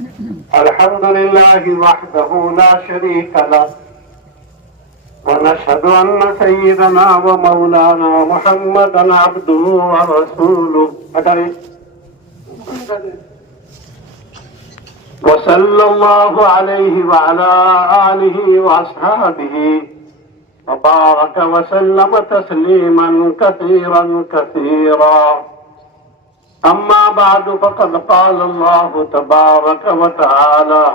الحمد لله وحده لا شريك له ونشهد أن سيدنا ومولانا محمدا عبده ورسوله وصلى الله عليه وعلى آله وأصحابه وبارك وسلم تسليما كثيرا كثيرا. أما بعد فقد قال الله تبارك وتعالى: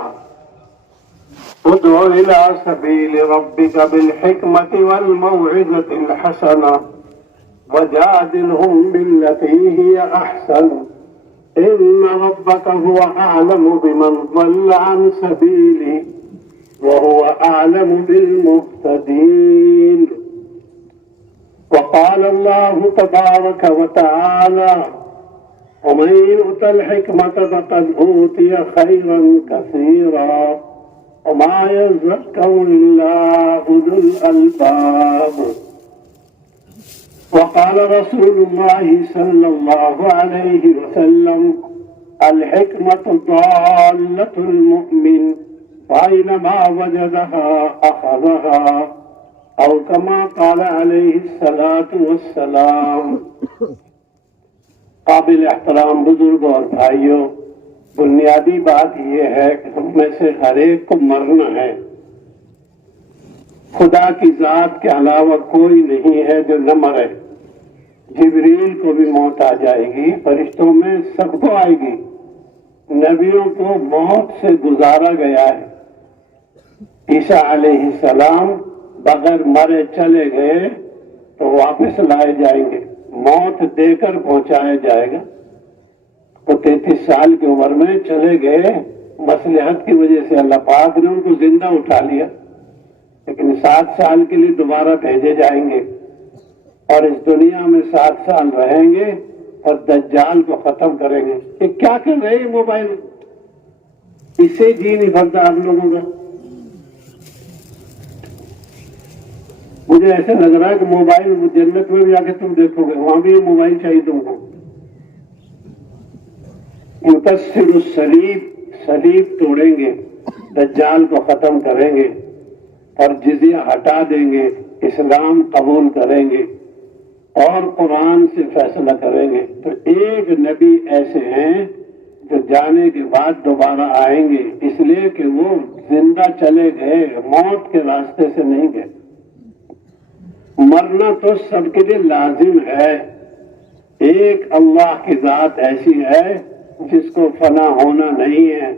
ادع إلى سبيل ربك بالحكمة والموعظة الحسنة وجادلهم بالتي هي أحسن إن ربك هو أعلم بمن ضل عن سبيله وهو أعلم بالمهتدين. وقال الله تبارك وتعالى: ومن يؤت الحكمة فقد أوتي خيرا كثيرا وما يذكر إلا أولو الألباب. وقال رسول الله صلى الله عليه وسلم: الحكمة ضالة المؤمن فأينما وجدها أخذها، أو كما قال عليه الصلاة والسلام. قابل احترام بزرگوں اور بھائیوں، بنیادی بات یہ ہے کہ ہم میں سے ہر ایک کو مرنا ہے. خدا کی ذات کے علاوہ کوئی نہیں ہے جو نہ مرے. جبریل کو بھی موت آ جائے گی، فرشتوں میں سب کو آئے گی. نبیوں کو موت سے گزارا گیا ہے. عیسیٰ علیہ السلام بغیر مرے چلے گئے تو واپس لائے جائیں گے، موت دے کر پہنچایا جائے گا. وہ 33 سال کی عمر میں چلے گئے، مصلحت کی وجہ سے اللہ پاک نے ان کو زندہ اٹھا لیا، لیکن 7 سال کے لیے دوبارہ بھیجے جائیں گے اور اس دنیا میں 7 سال رہیں گے اور دجال کو ختم کریں گے. یہ کیا کر رہے ہیں موبائل؟ اس سے جی نہیں بھرتا آپ لوگوں کا. مجھے ایسے لگ رہا ہے کہ موبائل جنت میں بھی آ کے تم دیکھو گے، وہاں بھی موبائل چاہیے تم کو. متصر الصلیب، صلیب توڑیں گے، دجال کو ختم کریں گے اور جزیہ ہٹا دیں گے، اسلام قبول کریں گے اور قرآن سے فیصلہ کریں گے. تو ایک نبی ایسے ہیں جو جانے کے بعد دوبارہ آئیں گے، اس لیے کہ وہ زندہ چلے گئے، موت کے راستے سے نہیں گئے. مرنا تو سب کے لیے لازم ہے. ایک اللہ کی ذات ایسی ہے جس کو فنا ہونا نہیں ہے.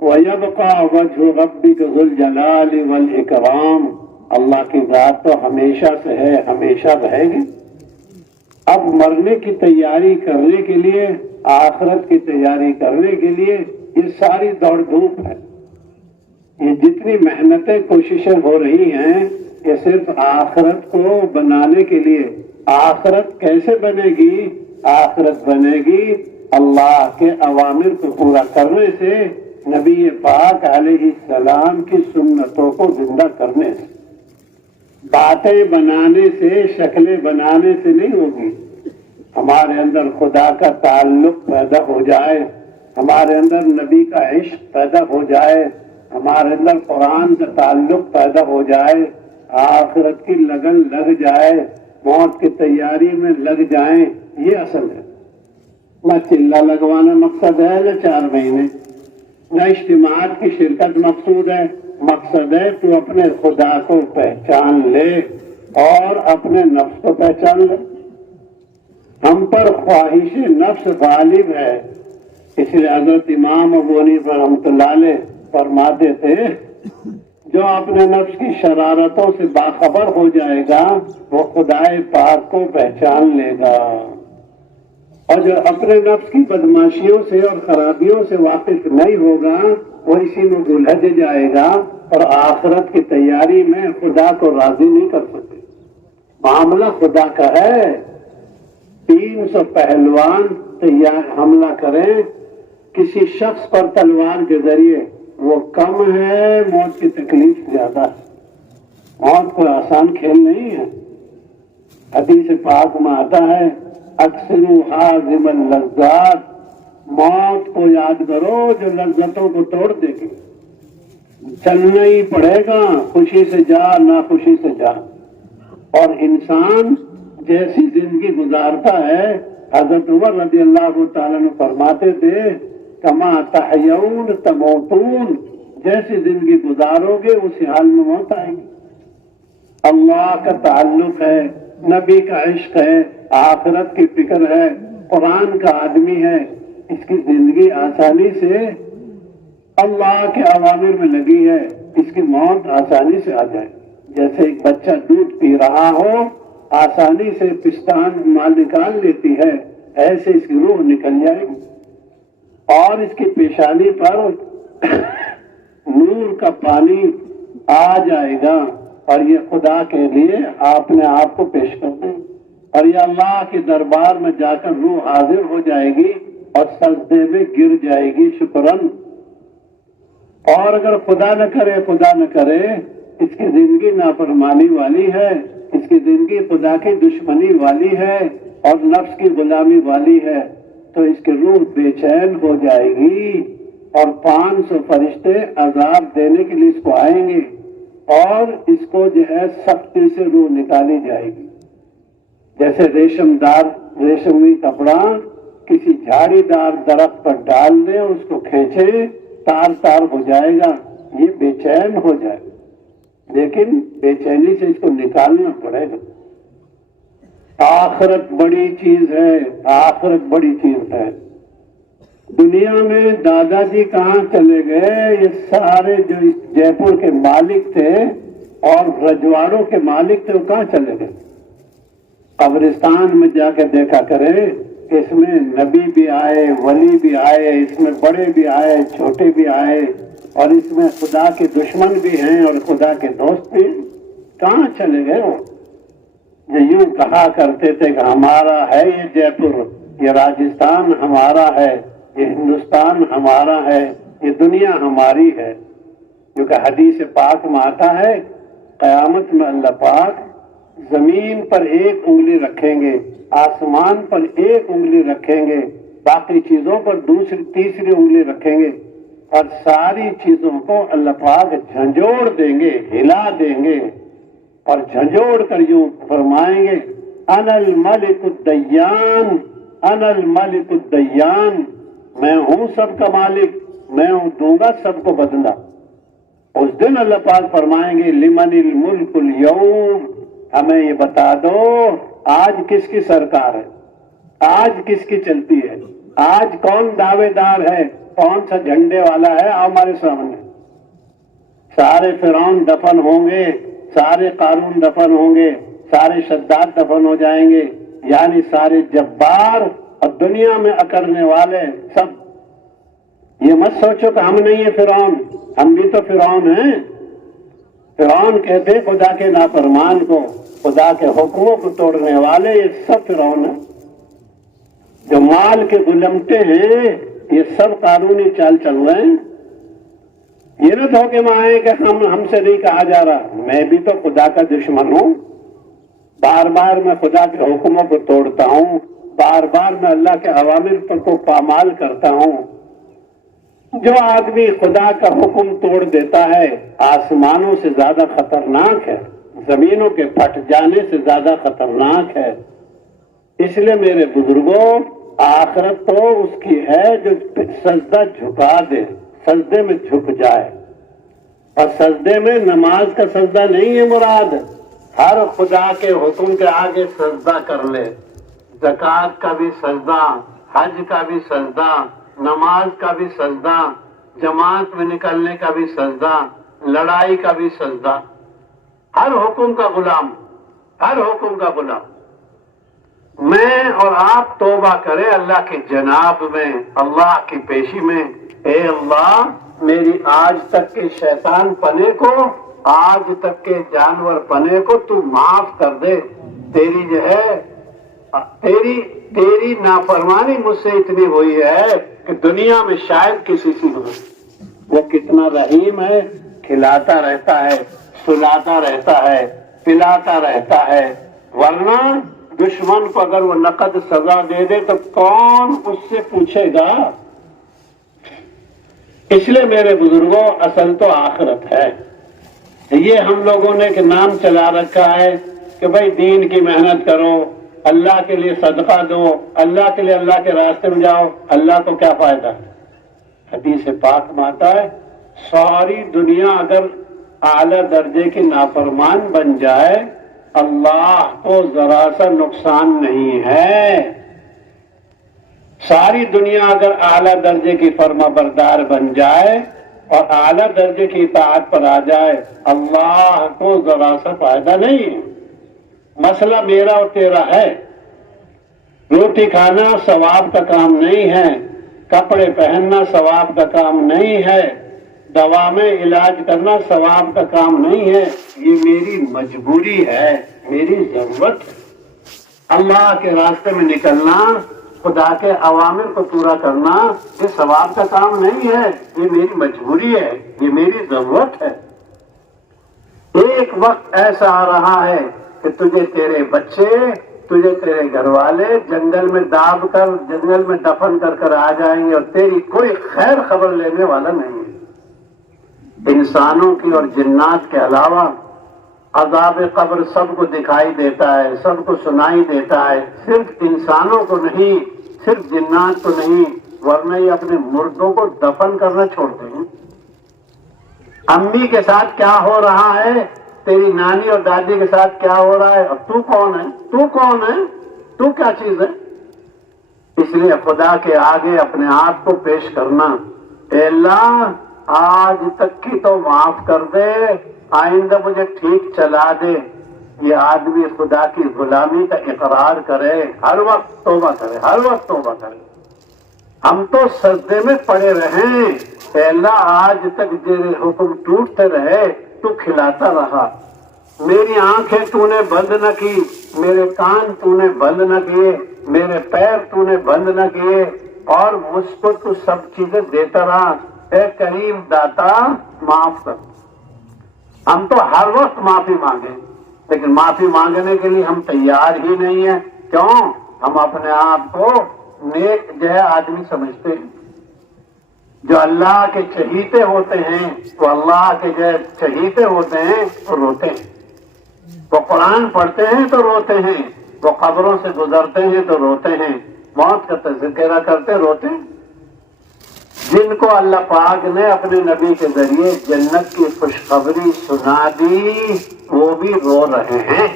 وَيَبْقَى وَجْهُ رَبِّكَ ذُو الْجَلَالِ وَالْإِكْرَامِ. اللہ کی ذات تو ہمیشہ سے ہے، ہمیشہ رہے گی. اب مرنے کی تیاری کرنے کے لیے، آخرت کی تیاری کرنے کے لیے یہ ساری دوڑ دھوپ ہے. یہ جتنی محنتیں کوششیں ہو رہی ہیں یہ صرف آخرت کو بنانے کے لیے. آخرت کیسے بنے گی؟ آخرت بنے گی اللہ کے اوامر کو پورا کرنے سے، نبی پاک علیہ السلام کی سنتوں کو زندہ کرنے سے. باتیں بنانے سے، شکلیں بنانے سے نہیں ہوگی. ہمارے اندر خدا کا تعلق پیدا ہو جائے، ہمارے اندر نبی کا عشق پیدا ہو جائے، ہمارے اندر قرآن کا تعلق پیدا ہو جائے، آخرت کی لگن لگ جائے، موت کی تیاری میں لگ جائیں. یہ اصل ہے. نہ چلہ لگوانا مقصد ہے، نہ 4 مہینے، نہ اجتماعات کی شرکت مقصود ہے. مقصد ہے تو اپنے خدا کو پہچان لے اور اپنے نفس کو پہچان لے. ہم پر خواہش نفس غالب ہے، اس لیے حضرت امام ابو حنیفہ رحمۃ اللہ علیہ فرماتے تھے جو اپنے نفس کی شرارتوں سے باخبر ہو جائے گا وہ خدائے پاک کو پہچان لے گا، اور جو اپنے نفس کی بدماشیوں سے اور خرابیوں سے واقف نہیں ہوگا وہ اسی میں الجھ جائے گا اور آخرت کی تیاری میں خدا کو راضی نہیں کر سکتے. معاملہ خدا کا ہے. 300 پہلوان تیار حملہ کریں کسی شخص پر تلوار کے ذریعے، وہ کم ہے، موت کی تکلیف زیادہ ہے. موت کوئی آسان کھیل نہیں ہے. حدیث پاک میں آتا ہے اکثروا حازم اللذات موت کو یاد کرو جو لذتوں کو توڑ دے گی. چلنا ہی پڑے گا، خوشی سے جا نہ خوشی سے جا. اور انسان جیسی زندگی گزارتا ہے، حضرت عمر رضی اللہ تعالیٰ عنہ فرماتے تھے کما تحیون تموتون، جیسی زندگی گزارو گے اسی حال میں موت آئے گی. اللہ کا تعلق ہے، نبی کا عشق ہے، آخرت کی فکر ہے، قرآن کا آدمی ہے، اس کی زندگی آسانی سے اللہ کے اوامر میں لگی ہے، اس کی موت آسانی سے آ جائے. جیسے ایک بچہ دودھ پی رہا ہو، آسانی سے پستان مال نکال لیتی ہے، ایسے اس کی روح نکل جائے گی اور اس کی پیشانی پر نور کا پانی آ جائے گا اور یہ خدا کے لیے آپ نے آپ کو پیش کر دیں اور یہ اللہ کے دربار میں جا کر روح حاضر ہو جائے گی اور سجدے میں گر جائے گی شکرن. اور اگر خدا نہ کرے اس کی زندگی نافرمانی والی ہے، اس کی زندگی خدا کی دشمنی والی ہے اور نفس کی غلامی والی ہے، تو اس کی روح بے چین ہو جائے گی اور 500 فرشتے عذاب دینے کے لیے اس کو آئیں گے اور اس کو جو ہے سختی سے روح نکالی جائے گی. جیسے ریشمی کپڑا کسی جھاڑی دار درخت پر ڈال دیں، اس کو کھینچے تار ہو جائے گا، یہ بے چین ہو جائے گا، لیکن بے چینی سے اس کو نکالنا پڑے گا. آخرت بڑی چیز ہے، آخرت بڑی چیز ہے. دنیا میں دادا جی کہاں چلے گئے؟ یہ سارے جو اس جے پور کے مالک تھے اور رجواڑوں کے مالک تھے، وہ کہاں چلے گئے؟ قبرستان میں جا کے دیکھا کرے، اس میں نبی بھی آئے، ولی بھی آئے، اس میں بڑے بھی آئے، چھوٹے بھی آئے، اور اس میں خدا کے دشمن بھی ہیں اور خدا کے دوست بھی. کہاں چلے گئے وہ؟ یہ یوں کہا کرتے تھے کہ ہمارا ہے یہ جے پور، یہ راجستھان ہمارا ہے، یہ ہندوستان ہمارا ہے، یہ دنیا ہماری ہے. کیونکہ حدیث پاک میں آتا ہے قیامت میں اللہ پاک زمین پر ایک انگلی رکھیں گے، آسمان پر ایک انگلی رکھیں گے، باقی چیزوں پر تیسری انگلی رکھیں گے اور ساری چیزوں کو اللہ پاک جھنجھوڑ دیں گے، ہلا دیں گے اور جھنجھوڑ کر یوں فرمائیں گے انا الملک الدیان، انا الملک الدیان، میں ہوں سب کا مالک، میں دوں گا سب کو بدلہ. اس دن اللہ پاک فرمائیں گے لمن الملک اليوم، ہمیں یہ بتا دو آج کس کی سرکار ہے، آج کس کی چلتی ہے، آج کون دعوے دار ہے، کون سا جھنڈے والا ہے، آؤ ہمارے سامنے. سارے فرعون دفن ہوں گے، سارے قارون دفن ہوں گے، سارے شداد دفن ہو جائیں گے، یعنی سارے جبار اور دنیا میں اکڑنے والے سب. یہ مت سوچو کہ ہم نہیں ہیں فرعون، ہم بھی تو فرعون ہیں. فرعون کہتے ہیں خدا کے نافرمان کو، خدا کے حکموں کو توڑنے والے، یہ سب فرعون ہیں. جو مال کے غلمتے ہیں یہ سب قانونی چال چل رہے ہیں. یہ نہ دھوکے میں آئے کہ ہم سے نہیں کہا جا رہا میں بھی تو خدا کا دشمن ہوں، بار بار میں خدا کے حکموں کو توڑتا ہوں، بار بار میں اللہ کے اوامر پر کو پامال کرتا ہوں. جو آدمی خدا کا حکم توڑ دیتا ہے آسمانوں سے زیادہ خطرناک ہے، زمینوں کے پھٹ جانے سے زیادہ خطرناک ہے. اس لیے میرے بزرگوں، آخرت تو اس کی ہے جو سجدہ جھکا دے، سجدے میں جھک جائے. اور سجدے میں نماز کا سجدہ نہیں ہے مراد، ہر خدا کے حکم کے آگے سجدہ کر لے. زکوٰۃ کا بھی سجدہ، حج کا بھی سجدہ، نماز کا بھی سجدہ، جماعت میں نکلنے کا بھی سجدہ، لڑائی کا بھی سجدہ. ہر حکم کا غلام، ہر حکم کا غلام. میں اور آپ توبہ کریں اللہ کی جناب میں، اللہ کی پیشی میں. اے اللہ، میری آج تک کے شیطان پنے کو، آج تک کے جانور پنے کو تو معاف کر دے. تیری جو ہے تیری نافرمانی مجھ سے اتنی ہوئی ہے کہ دنیا میں شاید کسی سے ہو. وہ کتنا رحیم ہے، کھلاتا رہتا ہے، سلاتا رہتا ہے، پلاتا رہتا ہے. ورنہ دشمن کو اگر وہ نقد سزا دے دے تو کون اس سے پوچھے گا؟ اس لیے میرے بزرگوں اصل تو آخرت ہے. یہ ہم لوگوں نے کہ نام چلا رکھا ہے کہ بھائی دین کی محنت کرو، اللہ کے لیے صدقہ دو، اللہ کے لیے اللہ کے راستے میں جاؤ. اللہ کو کیا فائدہ؟ حدیث پاک میں آتا ہے ساری دنیا اگر اعلی درجے کی نافرمان بن جائے اللہ کو ذرا سا نقصان نہیں ہے. ساری دنیا اگر اعلی درجے کی فرما بردار بن جائے اور اعلی درجے کی اطاعت پر آ جائے اللہ کو ذرا سا فائدہ نہیں ہے. مسئلہ میرا اور تیرا ہے. روٹی کھانا ثواب کا کام نہیں ہے، کپڑے پہننا ثواب کا کام نہیں ہے، دوا میں علاج کرنا ثواب کا کام نہیں ہے. یہ میری مجبوری ہے، میری ضرورت ہے. اللہ کے راستے میں نکلنا، خدا کے اوامر کو پورا کرنا یہ ثواب کا کام نہیں ہے، یہ میری مجبوری ہے، یہ میری ضرورت ہے. ایک وقت ایسا آ رہا ہے کہ تجھے تیرے بچے، تجھے تیرے گھر والے جنگل میں داب کر، جنگل میں دفن کر کر آ جائیں گے اور تیری کوئی خیر خبر لینے والا نہیں ہے. انسانوں کی اور جنات کے علاوہ عذاب قبر سب کو دکھائی دیتا ہے، سب کو سنائی دیتا ہے، صرف انسانوں کو نہیں، صرف جنات کو نہیں، ورنہ یہ اپنے مردوں کو دفن کرنا چھوڑتے ہیں. امی کے ساتھ کیا ہو رہا ہے، تیری نانی اور دادی کے ساتھ کیا ہو رہا ہے، اور تو کون ہے؟ تو کون ہے؟ تو کیا چیز ہے؟ اس لیے خدا کے آگے اپنے آپ کو پیش کرنا، اے اللہ آج تک کی تو معاف کر دے، آئندہ مجھے ٹھیک چلا دے. یہ آدمی خدا کی غلامی کا اقرار کرے، ہر وقت توبہ کرے، ہر وقت توبہ کرے. ہم تو سجدے میں پڑے رہیں، اے اللہ آج تک تیرے حکم ٹوٹتے رہے، تو کھلاتا رہا. میری آنکھیں تو نے بند نہ کی، میرے کان تو نے بند نہ کیے، میرے پیر تو نے بند نہ کیے، اور مجھ کو تو سب چیزیں دیتا رہا. اے کریم داتا معاف کر. ہم تو ہر وقت معافی مانگیں، لیکن معافی مانگنے کے لیے ہم تیار ہی نہیں ہیں. کیوں؟ ہم اپنے آپ کو نیک جو ہے آدمی سمجھتے ہیں. جو اللہ کے چہیتے ہوتے ہیں، وہ اللہ کے جو چہیتے ہوتے ہیں وہ روتے ہیں. وہ قرآن پڑھتے ہیں تو روتے ہیں، وہ قبروں سے گزرتے ہیں تو روتے ہیں، موت کا تذکرہ کرتے روتے ہیں. جن کو اللہ پاک نے اپنے نبی کے ذریعے جنت کی خوشخبری سنا دی وہ بھی رو رہے ہیں،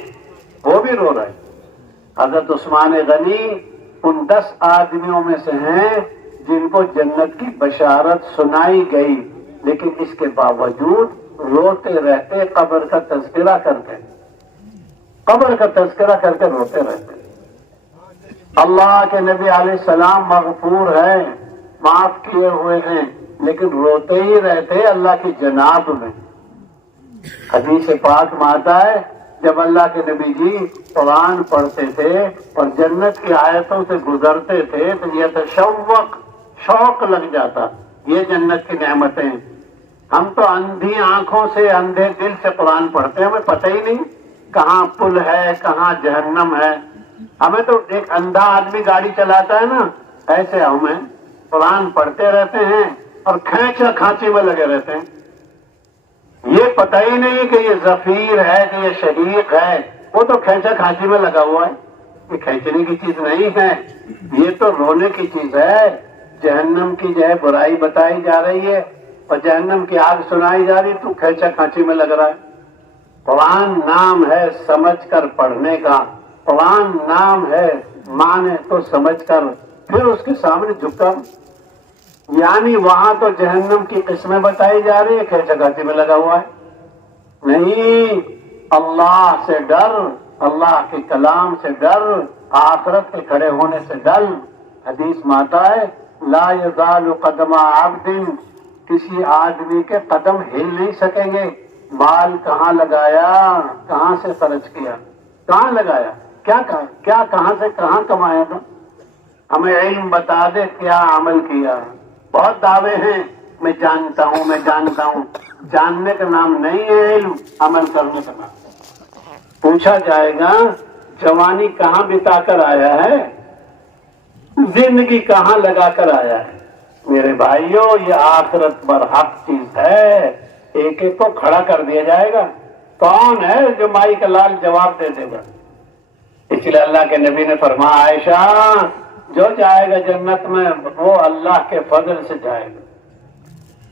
وہ بھی رو رہے ہیں. حضرت عثمان غنی ان 10 آدمیوں میں سے ہیں جن کو جنت کی بشارت سنائی گئی، لیکن اس کے باوجود روتے رہتے، قبر کا تذکرہ کرتے، قبر کا تذکرہ کر کے روتے رہتے. اللہ کے نبی علیہ السلام مغفور ہے، معاف کیے ہوئے ہیں، لیکن روتے ہی رہتے اللہ کی جناب میں. حدیث پاک میں آتا ہے جب اللہ کے نبی جی قرآن پڑھتے تھے اور جنت کی آیتوں سے گزرتے تھے تو یہ شوق لگ جاتا، یہ جنت کی نعمتیں. ہم تو اندھی آنکھوں سے، اندھے دل سے قرآن پڑھتے ہیں، ہمیں پتہ ہی نہیں کہاں پل ہے، کہاں جہنم ہے. ہمیں تو ایک اندھا آدمی گاڑی چلاتا ہے نا، ایسے ہمیں قرآن پڑھتے رہتے ہیں اور کھینچا کھانچی میں لگے رہتے ہیں. یہ پتہ ہی نہیں کہ یہ ظفیر ہے کہ یہ شہیق ہے. وہ تو کھینچا کھانچی میں لگا ہوا ہے. یہ کھینچنے کی چیز نہیں ہے، یہ تو رونے کی چیز ہے. جہنم کی جو ہے برائی بتائی جا رہی ہے اور جہنم کی آگ سنائی جا رہی، تو کھینچا کھانچی میں لگ رہا ہے. قرآن نام ہے سمجھ کر پڑھنے کا، قرآن نام ہے مانے تو سمجھ کر پھر اس کے سامنے جھک کر. یعنی وہاں تو جہنم کی قسمیں بتائی جا رہی ہے، کھینچا کھانچی میں لگا ہوا ہے. نہیں، اللہ سے ڈر، اللہ کے کلام سے ڈر، آخرت کے کھڑے ہونے سے ڈر. حدیث میں آتا ہے لا یزال قدم عبد، کسی آدمی کے قدم ہل نہیں سکیں گے. مال کہاں لگایا، کہاں سے خرچ کیا، کہاں لگایا، کیا کہاں سے کہاں کمایا تھا. ہمیں علم بتا دے کیا عمل کیا. بہت دعوے ہیں میں جانتا ہوں، میں جانتا ہوں. جاننے کا نام نہیں ہے علم، عمل کرنے کا نام. پوچھا جائے گا جوانی کہاں بتا کر آیا ہے، زندگی کہاں لگا کر آیا ہے. میرے بھائیوں یہ آخرت برحق چیز ہے، ایک ایک کو کھڑا کر دیا جائے گا، کون ہے جو مائی کا لال جواب دے دے گا؟ اس لیے اللہ کے نبی نے فرمایا عائشہ جو جائے گا جنت میں وہ اللہ کے فضل سے جائے گا۔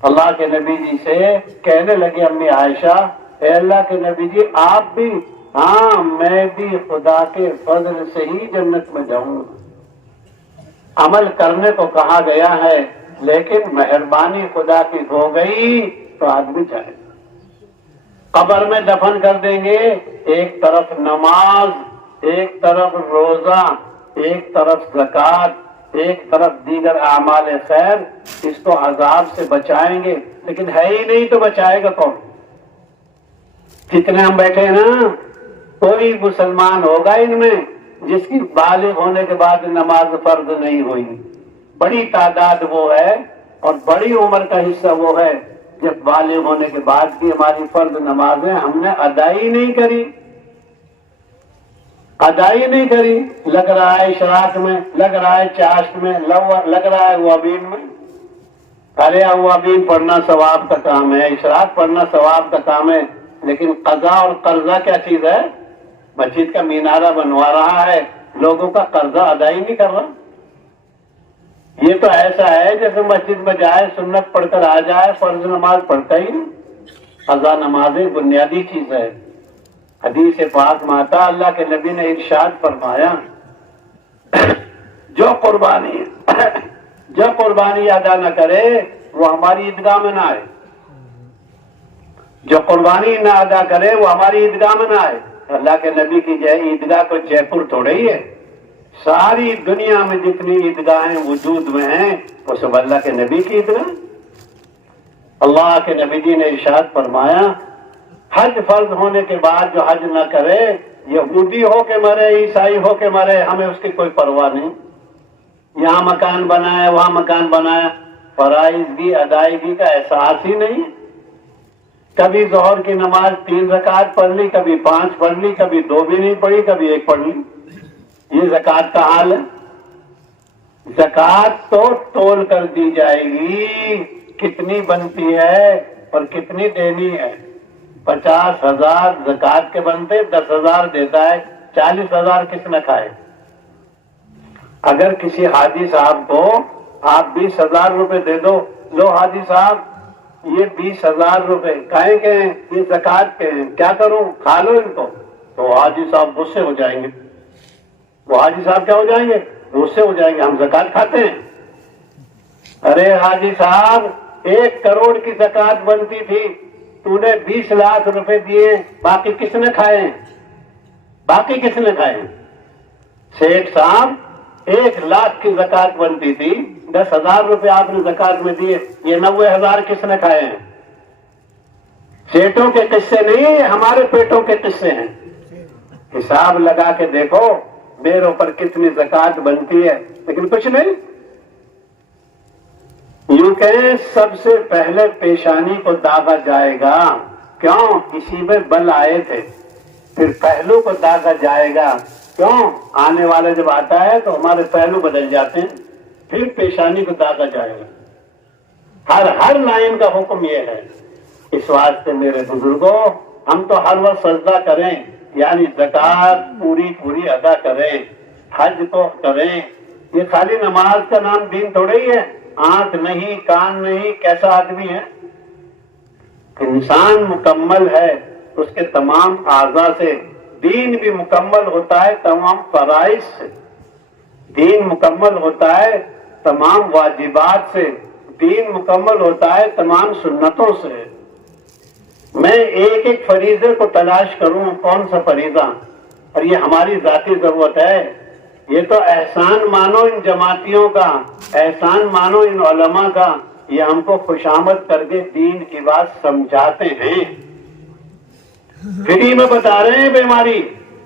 اللہ کے نبی جی سے کہنے لگے امی عائشہ اے اللہ کے نبی جی آپ بھی؟ ہاں میں بھی خدا کے فضل سے ہی جنت میں جاؤں گا۔ عمل کرنے کو کہا گیا ہے لیکن مہربانی خدا کی ہو گئی تو آدمی جائے گا۔ قبر میں دفن کر دیں گے، ایک طرف نماز، ایک طرف روزہ، ایک طرف زکوٰۃ، ایک طرف دیگر اعمال خیر، اس کو عذاب سے بچائیں گے، لیکن ہے ہی نہیں تو بچائے گا کون؟ جتنے ہم بیٹھے ہیں نا، کوئی مسلمان ہوگا ان میں جس کی بالغ ہونے کے بعد نماز فرض نہیں ہوئی؟ بڑی تعداد وہ ہے اور بڑی عمر کا حصہ وہ ہے جب بالغ ہونے کے بعد بھی ہماری فرض نمازیں ہم نے ادائی نہیں کری، ادائی نہیں کری۔ لگ رہا ہے اشراق میں، لگ رہا ہے چاشت میں، لگ رہا ہے اوابین میں۔ ارے اوابین پڑھنا ثواب کا کام ہے، اشراق پڑھنا ثواب کا کام ہے، لیکن قضا اور قرضہ کیا چیز ہے؟ مسجد کا مینارہ بنوا رہا ہے، لوگوں کا قرضہ ادائی نہیں کر رہا۔ یہ تو ایسا ہے جیسے مسجد میں جائے سنت پڑھ کر آ جائے، فرض نماز پڑھتا ہی نہیں۔ قضا نمازیں بنیادی چیز ہے۔ حدیث پاک میں آتا اللہ کے نبی نے ارشاد فرمایا جو قربانی ادا نہ کرے وہ ہماری عیدگاہ میں نہ آئے، جو قربانی نہ ادا کرے وہ ہماری عیدگاہ میں نہ آئے۔ اللہ کے نبی کی عیدگاہ کو جے پور تھوڑے ہی ہے، ساری دنیا میں جتنی عیدگاہیں وجود میں ہیں وہ سب اللہ کے نبی کی عیدگاہ۔ اللہ کے نبی جی نے ارشاد فرمایا حج فرض ہونے کے بعد جو حج نہ کرے، یہودی ہو کے مرے، عیسائی ہو کے مرے، ہمیں اس کی کوئی پرواہ نہیں۔ یہاں مکان بنایا، وہاں مکان بنایا، فرائض ادائیگی کا احساس ہی نہیں۔ کبھی ظہر کی نماز 3 رکعت پڑھ لی، کبھی 5 پڑھ لی، کبھی 2 بھی نہیں پڑھی، کبھی 1 پڑھ لی۔ یہ زکوٰۃ کا حال ہے۔ زکوٰۃ تو تول کر دی جائے گی، کتنی بنتی ہے اور کتنی دینی ہے۔ 50,000 زکوٰۃ کے بنتے، 10,000 دیتا ہے، 40,000 کس نہ کھائے؟ اگر کسی حاجی صاحب کو آپ 20,000 روپے دے دو، لو حاجی صاحب یہ 20,000 روپے کہیں کے ہیں، یہ زکوٰۃ کے ہیں، کیا کروں؟ کھا لو ان کو، تو حاجی صاحب غصے ہو جائیں گے۔ وہ حاجی صاحب کیا ہو جائیں گے؟ غصے ہو جائیں گے، ہم زکوٰۃ کھاتے ہیں۔ ارے حاجی صاحب 1 کروڑ کی زکوٰۃ بنتی تھی، تو نے 20 لاکھ روپے دیے، باقی کس نے کھائے؟ باقی کس نے کھائے؟ سیٹھ صاحب 1 لاکھ کی زکوٰۃ بنتی تھی، 10,000 روپے آپ نے زکوٰۃ میں دیے، یہ 90,000 کس نے کھائے ہیں؟ سیٹوں کے قصے نہیں، ہمارے پیٹوں کے قصے ہیں۔ حساب لگا کے دیکھو میرے پر کتنی زکوٰۃ بنتی ہے، لیکن کچھ نہیں۔ یوں کہ سب سے پہلے پیشانی کو داغا جائے گا، کیوں؟ اسی میں بل آئے تھے۔ پھر پہلو کو داغا جائے گا، کیوں؟ آنے والا جب آتا ہے تو ہمارے پہلو بدل جاتے ہیں۔ پھر پیشانی کو داغا جائے گا۔ ہر لائن کا حکم یہ ہے۔ اس واسطے میرے بزرگوں ہم تو ہر وقت سجدہ کریں، یعنی زکوٰۃ پوری ادا کریں، حج کو کریں۔ یہ خالی نماز کا نام دین تھوڑے ہی ہے، آنکھ نہیں، کان نہیں، کیسا آدمی ہے؟ انسان مکمل ہے اس کے تمام اعضاء سے، دین بھی مکمل ہوتا ہے تمام فرائض سے، دین مکمل ہوتا ہے تمام واجبات سے، دین مکمل ہوتا ہے تمام سنتوں سے۔ میں ایک فریضے کو تلاش کروں کون سا فریضہ، اور یہ ہماری ذاتی ضرورت ہے۔ یہ تو احسان مانو ان جماعتیوں کا، احسان مانو ان علماء کا، یہ ہم کو خوشامد کر کے دین کی بات سمجھاتے ہیں۔ فری میں بتا رہے ہیں بیماری،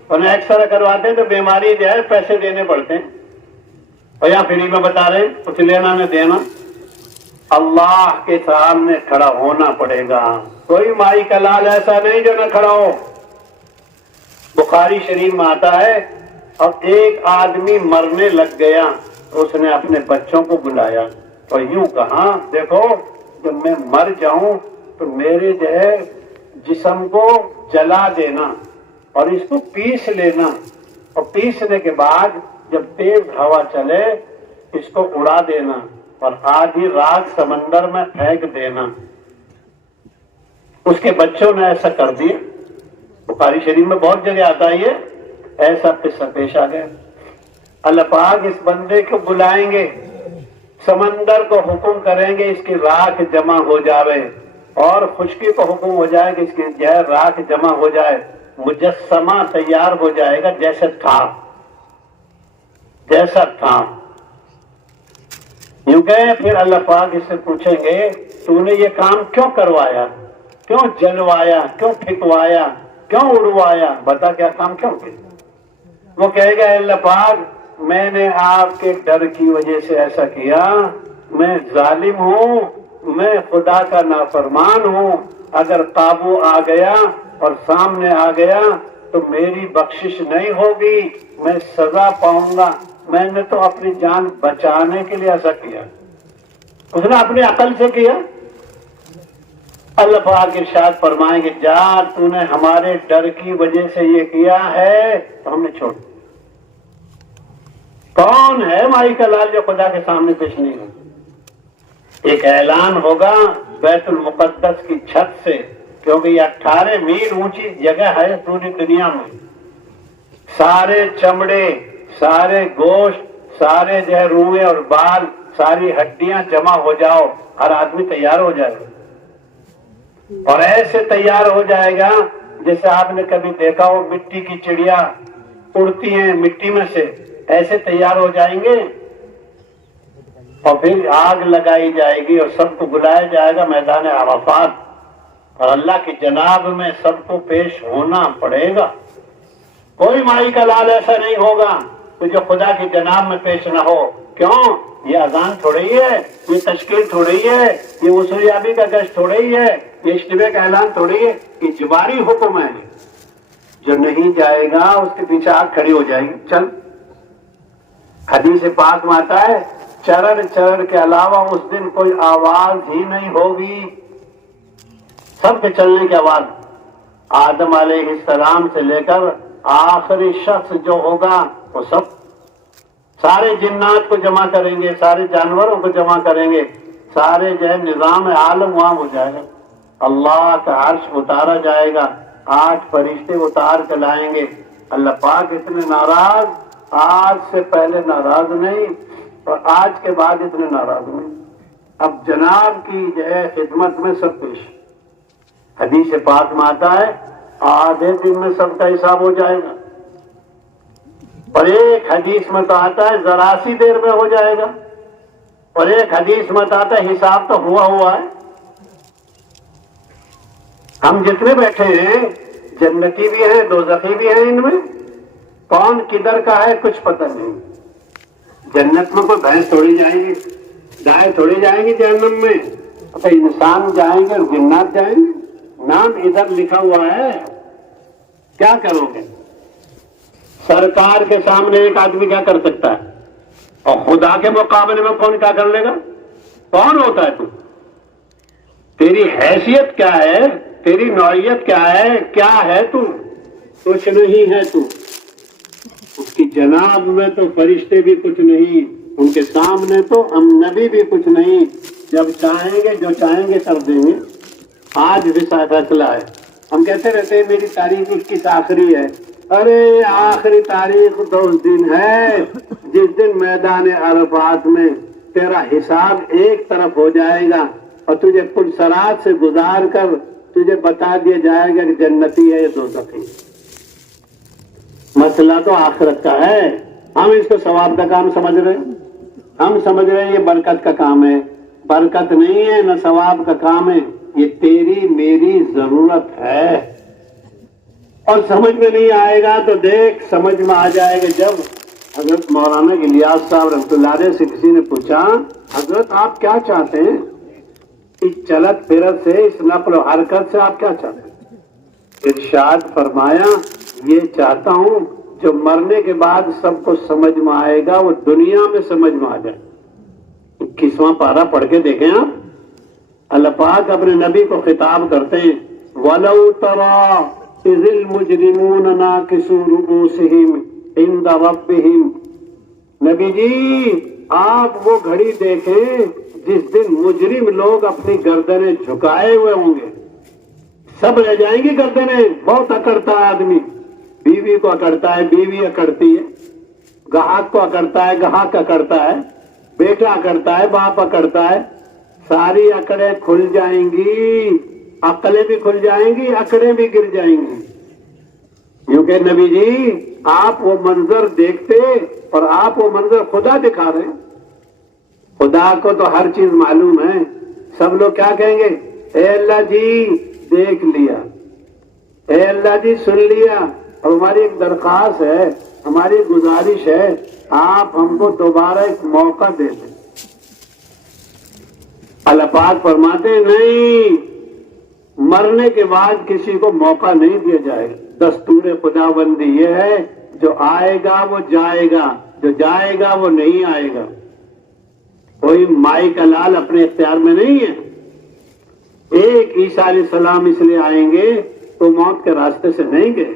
اور ایکسرے کرواتے ہیں تو بیماری جو ہے پیسے دینے پڑتے ہیں، اور یہاں فری میں بتا رہے ہیں کچھ لینا نہ دینا۔ اللہ کے سامنے کھڑا ہونا پڑے گا، کوئی مائی کا لال ایسا نہیں جو نہ کھڑا ہو۔ بخاری شریف میں آتا ہے اور ایک آدمی مرنے لگ گیا، اس نے اپنے بچوں کو بلایا، اور یوں کہا دیکھو جب میں مر جاؤں تو میرے جو ہے جسم کو جلا دینا اور اس کو پیس لینا، اور پیسنے کے بعد جب تیز ہوا چلے اس کو اڑا دینا اور آدھی رات سمندر میں پھینک دینا۔ اس کے بچوں نے ایسا کر دیا، بخاری شریف میں بہت جگہ آتا ہے یہ، ایسا قصہ پیش آ گیا۔ اللہ پاک اس بندے کو بلائیں گے، سمندر کو حکم کریں گے اس کی راکھ جمع ہو جاوے، اور خشکی کو حکم ہو جائے کہ اس کی راکھ جمع ہو جائے، مجسمہ تیار ہو جائے گا جیسا تھا۔ یوں کہ پھر اللہ پاک اس سے پوچھیں گے تو نے یہ کام کیوں کروایا، کیوں جلوایا، کیوں پھکوایا، کیوں اڑوایا، بتا کیا کام کیوں کیا؟ وہ کہے گا اللہ پاک میں نے آپ کے ڈر کی وجہ سے ایسا کیا، میں ظالم ہوں، میں خدا کا نافرمان ہوں، اگر قابو آ گیا اور سامنے آ گیا تو میری بخشش نہیں ہوگی، میں سزا پاؤں گا، میں نے تو اپنی جان بچانے کے لیے ایسا کیا، اس نے اپنی عقل سے کیا۔ اللہ پاک ارشاد فرمائیں گے جا تو نے ہمارے ڈر کی وجہ سے یہ کیا ہے تو ہم نے چھوڑ دیا۔ کون ہے مائی کا لال جو خدا کے سامنے پیش نہیں ہوگا؟ ایک اعلان ہوگا بیت المقدس کی چھت سے، کیونکہ یہ 18 میل اونچی جگہ ہے پوری دنیا میں، سارے چمڑے، سارے گوشت، سارے جو ہے روئے اور بال، ساری ہڈیاں جمع ہو جاؤ، ہر آدمی تیار ہو جائے گا، اور ایسے تیار ہو جائے گا جیسے آپ نے کبھی دیکھا ہو مٹی کی چڑیا اڑتی ہیں مٹی میں سے، ایسے تیار ہو جائیں گے، اور پھر آگ لگائی جائے گی اور سب کو بلایا جائے گا میدان عرفات، اور اللہ کی جناب میں سب کو پیش ہونا پڑے گا۔ کوئی مائی کا لال ایسا نہیں ہوگا کہ جو خدا کی جناب میں پیش نہ ہو۔ کیوں؟ یہ اذان تھوڑی ہے، یہ تشکیل تھوڑی ہے، یہ وصولیابی کا گشت تھوڑی ہے، یہ اجتماع کا اعلان تھوڑی ہے، اجباری حکم ہے۔ جو نہیں جائے گا اس کے پیچھے آگ کھڑی ہو جائے گی، چل۔ حدیث پاک میں آتا ہے چرڑ چرڑ کے علاوہ اس دن کوئی آواز ہی نہیں ہوگی، سب کے چلنے کی آواز، آدم علیہ السلام سے لے کر آخری شخص جو ہوگا وہ سب، سارے جنات کو جمع کریں گے، سارے جانوروں کو جمع کریں گے، سارے جو ہے نظام عالم وہاں ہو جائے گا، اللہ کا عرش اتارا جائے گا، 8 فرشتے اتار کے لائیں گے۔ اللہ پاک اتنے ناراض، آج سے پہلے ناراض نہیں اور آج کے بعد اتنے ناراض نہیں، اب جناب کی جو ہے خدمت میں سب پیش۔ حدیث پاک میں آتا ہے آدھے دن میں سب کا حساب ہو جائے گا، اور ایک حدیث میں تو آتا ہے ذرا سی دیر میں ہو جائے گا، اور ایک حدیث میں تو آتا ہے حساب تو ہوا ہے۔ ہم جتنے بیٹھے ہیں جنتی بھی ہیں دوزخی بھی ہیں، ان میں کون کدھر کا ہے کچھ پتہ نہیں۔ جنت میں کوئی بھینس تھوڑی جائیں گی، گائے تھوڑی جائیں گی جہنم میں، انسان جائیں گے اور جنات جائیں گے، نام ادھر لکھا ہوا ہے، کیا کرو گے؟ سرکار کے سامنے ایک آدمی کیا کر سکتا ہے، اور خدا کے مقابلے میں کون کیا کر لے گا؟ کون ہوتا ہے تو؟ تیری حیثیت کیا ہے، تیری نوعیت کیا ہے تو؟ کچھ نہیں ہے تو۔ اس کی جناب میں تو فرشتے بھی کچھ نہیں، ان کے سامنے تو ہم نبی بھی کچھ نہیں، جب چاہیں گے جو چاہیں گے کر دیں گے۔ آج بھی فیصلہ ہے، ہم کہتے رہتے ہیں میری تاریخ 21 آخری ہے، ارے آخری تاریخ تو اس دن ہے جس دن میدان عرفات میں تیرا حساب ایک طرف ہو جائے گا اور تجھے پل صراط سے گزار کر تجھے بتا دیا جائے گا کہ جنتی ہے یا دوزخی۔ مسئلہ تو آخرت کا ہے، ہم اس کو ثواب کا کام سمجھ رہے ہیں، ہم سمجھ رہے ہیں یہ برکت کا کام ہے، برکت نہیں ہے نہ ثواب کا کام ہے، یہ تیری میری ضرورت ہے، اور سمجھ میں نہیں آئے گا تو دیکھ سمجھ میں آ جائے گا جب حضرت مولانا الیاس صاحب رحمۃ اللہ علیہ سے کسی نے پوچھا حضرت آپ کیا چاہتے ہیں اس چلت پھرت سے، اس نقل و حرکت سے آپ کیا چاہتے ہیں؟ ارشاد فرمایا یہ چاہتا ہوں جو مرنے کے بعد سب کو سمجھ میں آئے گا وہ دنیا میں سمجھ میں آ جائے، 21واں پارہ پڑھ کے دیکھیں آپ. اللہ پاک اپنے نبی کو خطاب کرتے ہیں وَلَوْ تَرَىٰ إِذِ الْمُجْرِمُونَ نَاكِسُو رُءُوسِهِمْ عِنْدَ رَبِّهِمْ. نبی جی آپ وہ گھڑی دیکھیں جس دن مجرم لوگ اپنی گردنیں جھکائے ہوئے ہوں گے. سب رہ جائیں گی گردنیں. بہت اکڑتا ہے آدمی, بیوی کو اکڑتا ہے, بیوی اکڑتی ہے, گاہک کو اکڑتا ہے, گاہک اکڑتا ہے, بیٹا اکڑتا ہے, باپ اکڑتا ہے. ساری اکڑیں کھل جائیں گی, عقلیں بھی کھل جائیں گی, اکڑیں بھی گر جائیں گی. کیونکہ نبی جی آپ وہ منظر دیکھتے اور آپ وہ منظر خدا دکھا رہے ہیں. خدا کو تو ہر چیز معلوم ہے. سب لوگ کیا کہیں گے؟ اے اللہ جی دیکھ لیا, اے اللہ جی سن لیا. اور ہماری ایک درخواست ہے, ہماری گزارش ہے, آپ ہم کو دوبارہ ایک موقع دے دیں. اللہ پاک فرماتے ہیں نہیں, مرنے کے بعد کسی کو موقع نہیں دیا جائے گا. دستور خدا بندی یہ ہے جو آئے گا وہ جائے گا, جو جائے گا وہ نہیں آئے گا. کوئی مائی کا لال اپنے اختیار میں نہیں ہے. ایک عیسیٰ علیہ السلام اس لیے آئیں گے تو موت کے راستے سے نہیں گئے.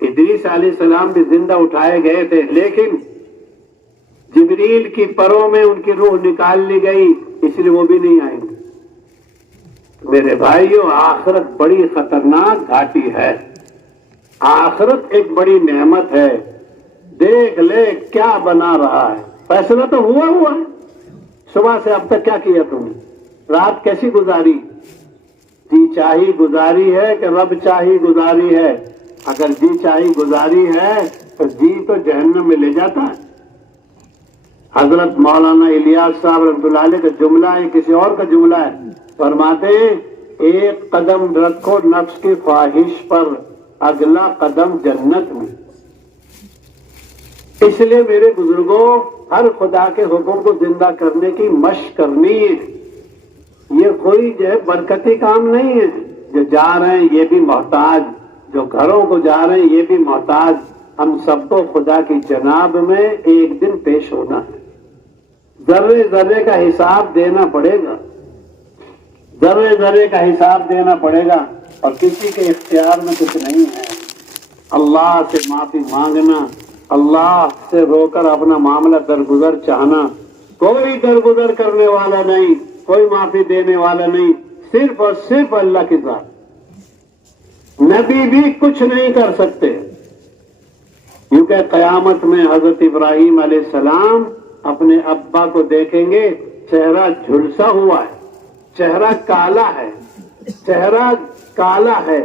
ادریس علیہ السلام بھی زندہ اٹھائے گئے تھے, لیکن جبریل کی پروں میں ان کی روح نکال لی گئی, اس لیے وہ بھی نہیں آئیں گے. میرے بھائیوں, آخرت بڑی خطرناک گھاٹی ہے. آخرت ایک بڑی نعمت ہے. دیکھ لے کیا بنا رہا ہے. فیصلہ تو ہوا ہے. صبح سے اب تک کیا کیا تم نے؟ رات کیسی گزاری؟ جی چاہی گزاری ہے کہ رب چاہی گزاری ہے؟ اگر جی چاہی گزاری ہے تو جی تو جہنم میں لے جاتا ہے. حضرت مولانا الیاس صاحب رحمۃ اللہ علیہ کا جملہ ہے, کسی اور کا جملہ ہے. فرماتے ہیں ایک قدم رکھو نفس کی خواہش پر, اگلا قدم جنت میں. اس لیے میرے بزرگوں, ہر خدا کے حکم کو زندہ کرنے کی مشق کرنی ہے. یہ کوئی جو ہے برکتی کام نہیں ہے. جو جا رہے ہیں یہ بھی محتاج, جو گھروں کو جا رہے ہیں یہ بھی محتاج. ہم سب کو خدا کی جناب میں ایک دن پیش ہونا ہے. ذرے ذرے کا حساب دینا پڑے گا, ذرے ذرے کا حساب دینا پڑے گا. اور کسی کے اختیار میں کچھ نہیں ہے. اللہ سے معافی مانگنا, اللہ سے رو کر اپنا معاملہ درگزر چاہنا. کوئی درگزر کرنے والا نہیں, کوئی معافی دینے والا نہیں, صرف اور صرف اللہ کی ذات. نبی بھی کچھ نہیں کر سکتے. کیونکہ قیامت میں حضرت ابراہیم علیہ السلام اپنے ابا کو دیکھیں گے, چہرہ جھلسا ہوا ہے, چہرہ کالا ہے, چہرہ کالا ہے.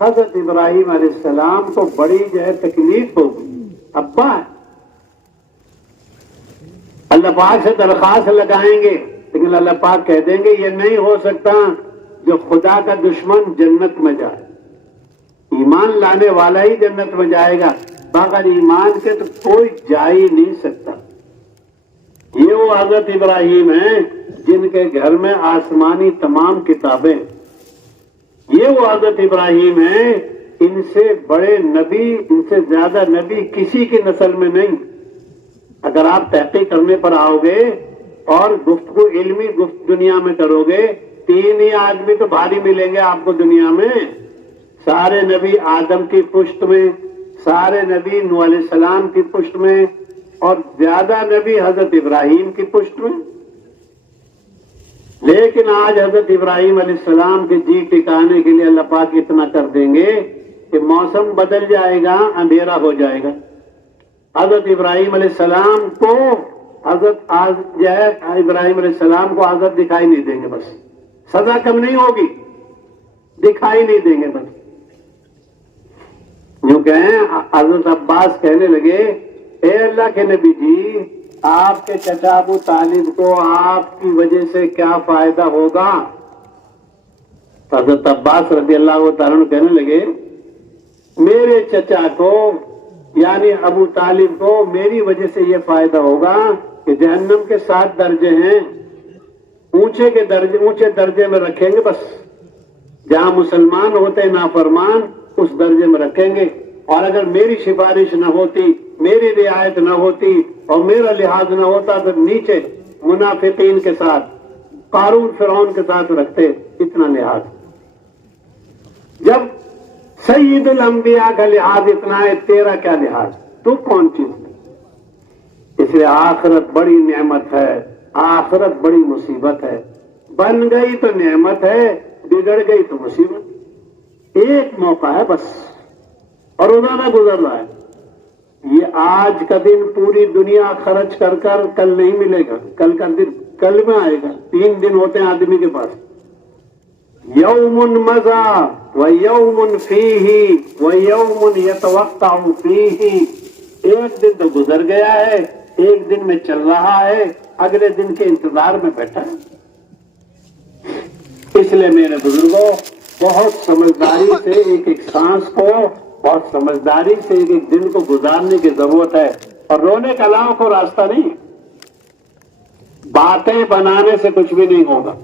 حضرت ابراہیم علیہ السلام کو بڑی جو ہے تکلیف ہوگی. ابا ہے, اللہ پاک سے درخواست لگائیں گے, لیکن اللہ پاک کہہ دیں گے یہ نہیں ہو سکتا. جو خدا کا دشمن جنت میں جائے, ایمان لانے والا ہی جنت میں جائے گا, بغیر ایمان کے تو کوئی جا ہی نہیں سکتا. یہ وہ حضرت ابراہیم ہیں جن کے گھر میں آسمانی تمام کتابیں. یہ وہ حضرت ابراہیم ہیں, ان سے بڑے نبی, ان سے زیادہ نبی کسی کی نسل میں نہیں. اگر آپ تحقیق کرنے پر آؤ گے اور گفتگو علمی دنیا میں کرو گے, 3 ہی آدمی تو بھاری ملیں گے آپ کو دنیا میں. سارے نبی آدم کی پشت میں, سارے نبی نوح علیہ السلام کی پشت میں, اور زیادہ نبی حضرت ابراہیم کی پشت میں. لیکن آج حضرت ابراہیم علیہ السلام کے جی ٹکانے کے لیے اللہ پاک اتنا کر دیں گے کہ موسم بدل جائے گا, اندھیرا ہو جائے گا. حضرت ابراہیم علیہ السلام کو ابراہیم علیہ السلام کو حضرت دکھائی نہیں دیں گے. بس سزا کم نہیں ہوگی, دکھائی نہیں دیں گے. بس یوں کہیں, حضرت عباس کہنے لگے اے اللہ کے نبی جی, آپ کے چچا ابو طالب کو آپ کی وجہ سے کیا فائدہ ہوگا؟ حضرت عباس رضی اللہ تعالیٰ عنہ کہنے لگے میرے چچا کو یعنی ابو طالب کو میری وجہ سے یہ فائدہ ہوگا کہ جہنم کے 7 درجے ہیں, اونچے درجے میں رکھیں گے. بس جہاں مسلمان ہوتے نافرمان اس درجے میں رکھیں گے. اور اگر میری سفارش نہ ہوتی, میری رعایت نہ ہوتی اور میرا لحاظ نہ ہوتا تو نیچے منافقین کے ساتھ، قارون فرعون کے ساتھ رکھتے اتنا لحاظ؟ جب سید الانبیاء کا لحاظ اتنا ہے، تیرا کیا لحاظ؟ تو کون چیز ہے؟ اس لیے آخرت بڑی نعمت ہے، آخرت بڑی مصیبت ہے۔ بن گئی تو نعمت ہے، بگڑ گئی تو مصیبت۔ ایک موقع ہے بس، اور روزانہ گزر رہا ہے۔ یہ آج کا دن پوری دنیا خرچ کر کر کل نہیں ملے گا، کل کا دن کل میں آئے گا۔ 3 دن ہوتے ہیں آدمی کے پاس، یوم مضی و یوم فیہ و یوم یتوقع فیہ۔ ایک دن تو گزر گیا ہے، ایک دن میں چل رہا ہے، اگلے دن کے انتظار میں بیٹھا ہے۔ اس لیے میرے بزرگوں، بہت سمجھداری سے ایک ایک سانس کو، بہت سمجھداری سے ایک ایک دن کو گزارنے کی ضرورت ہے، اور رونے کے علاوہ کوئی راستہ نہیں ہے۔ باتیں بنانے سے کچھ بھی نہیں ہوگا۔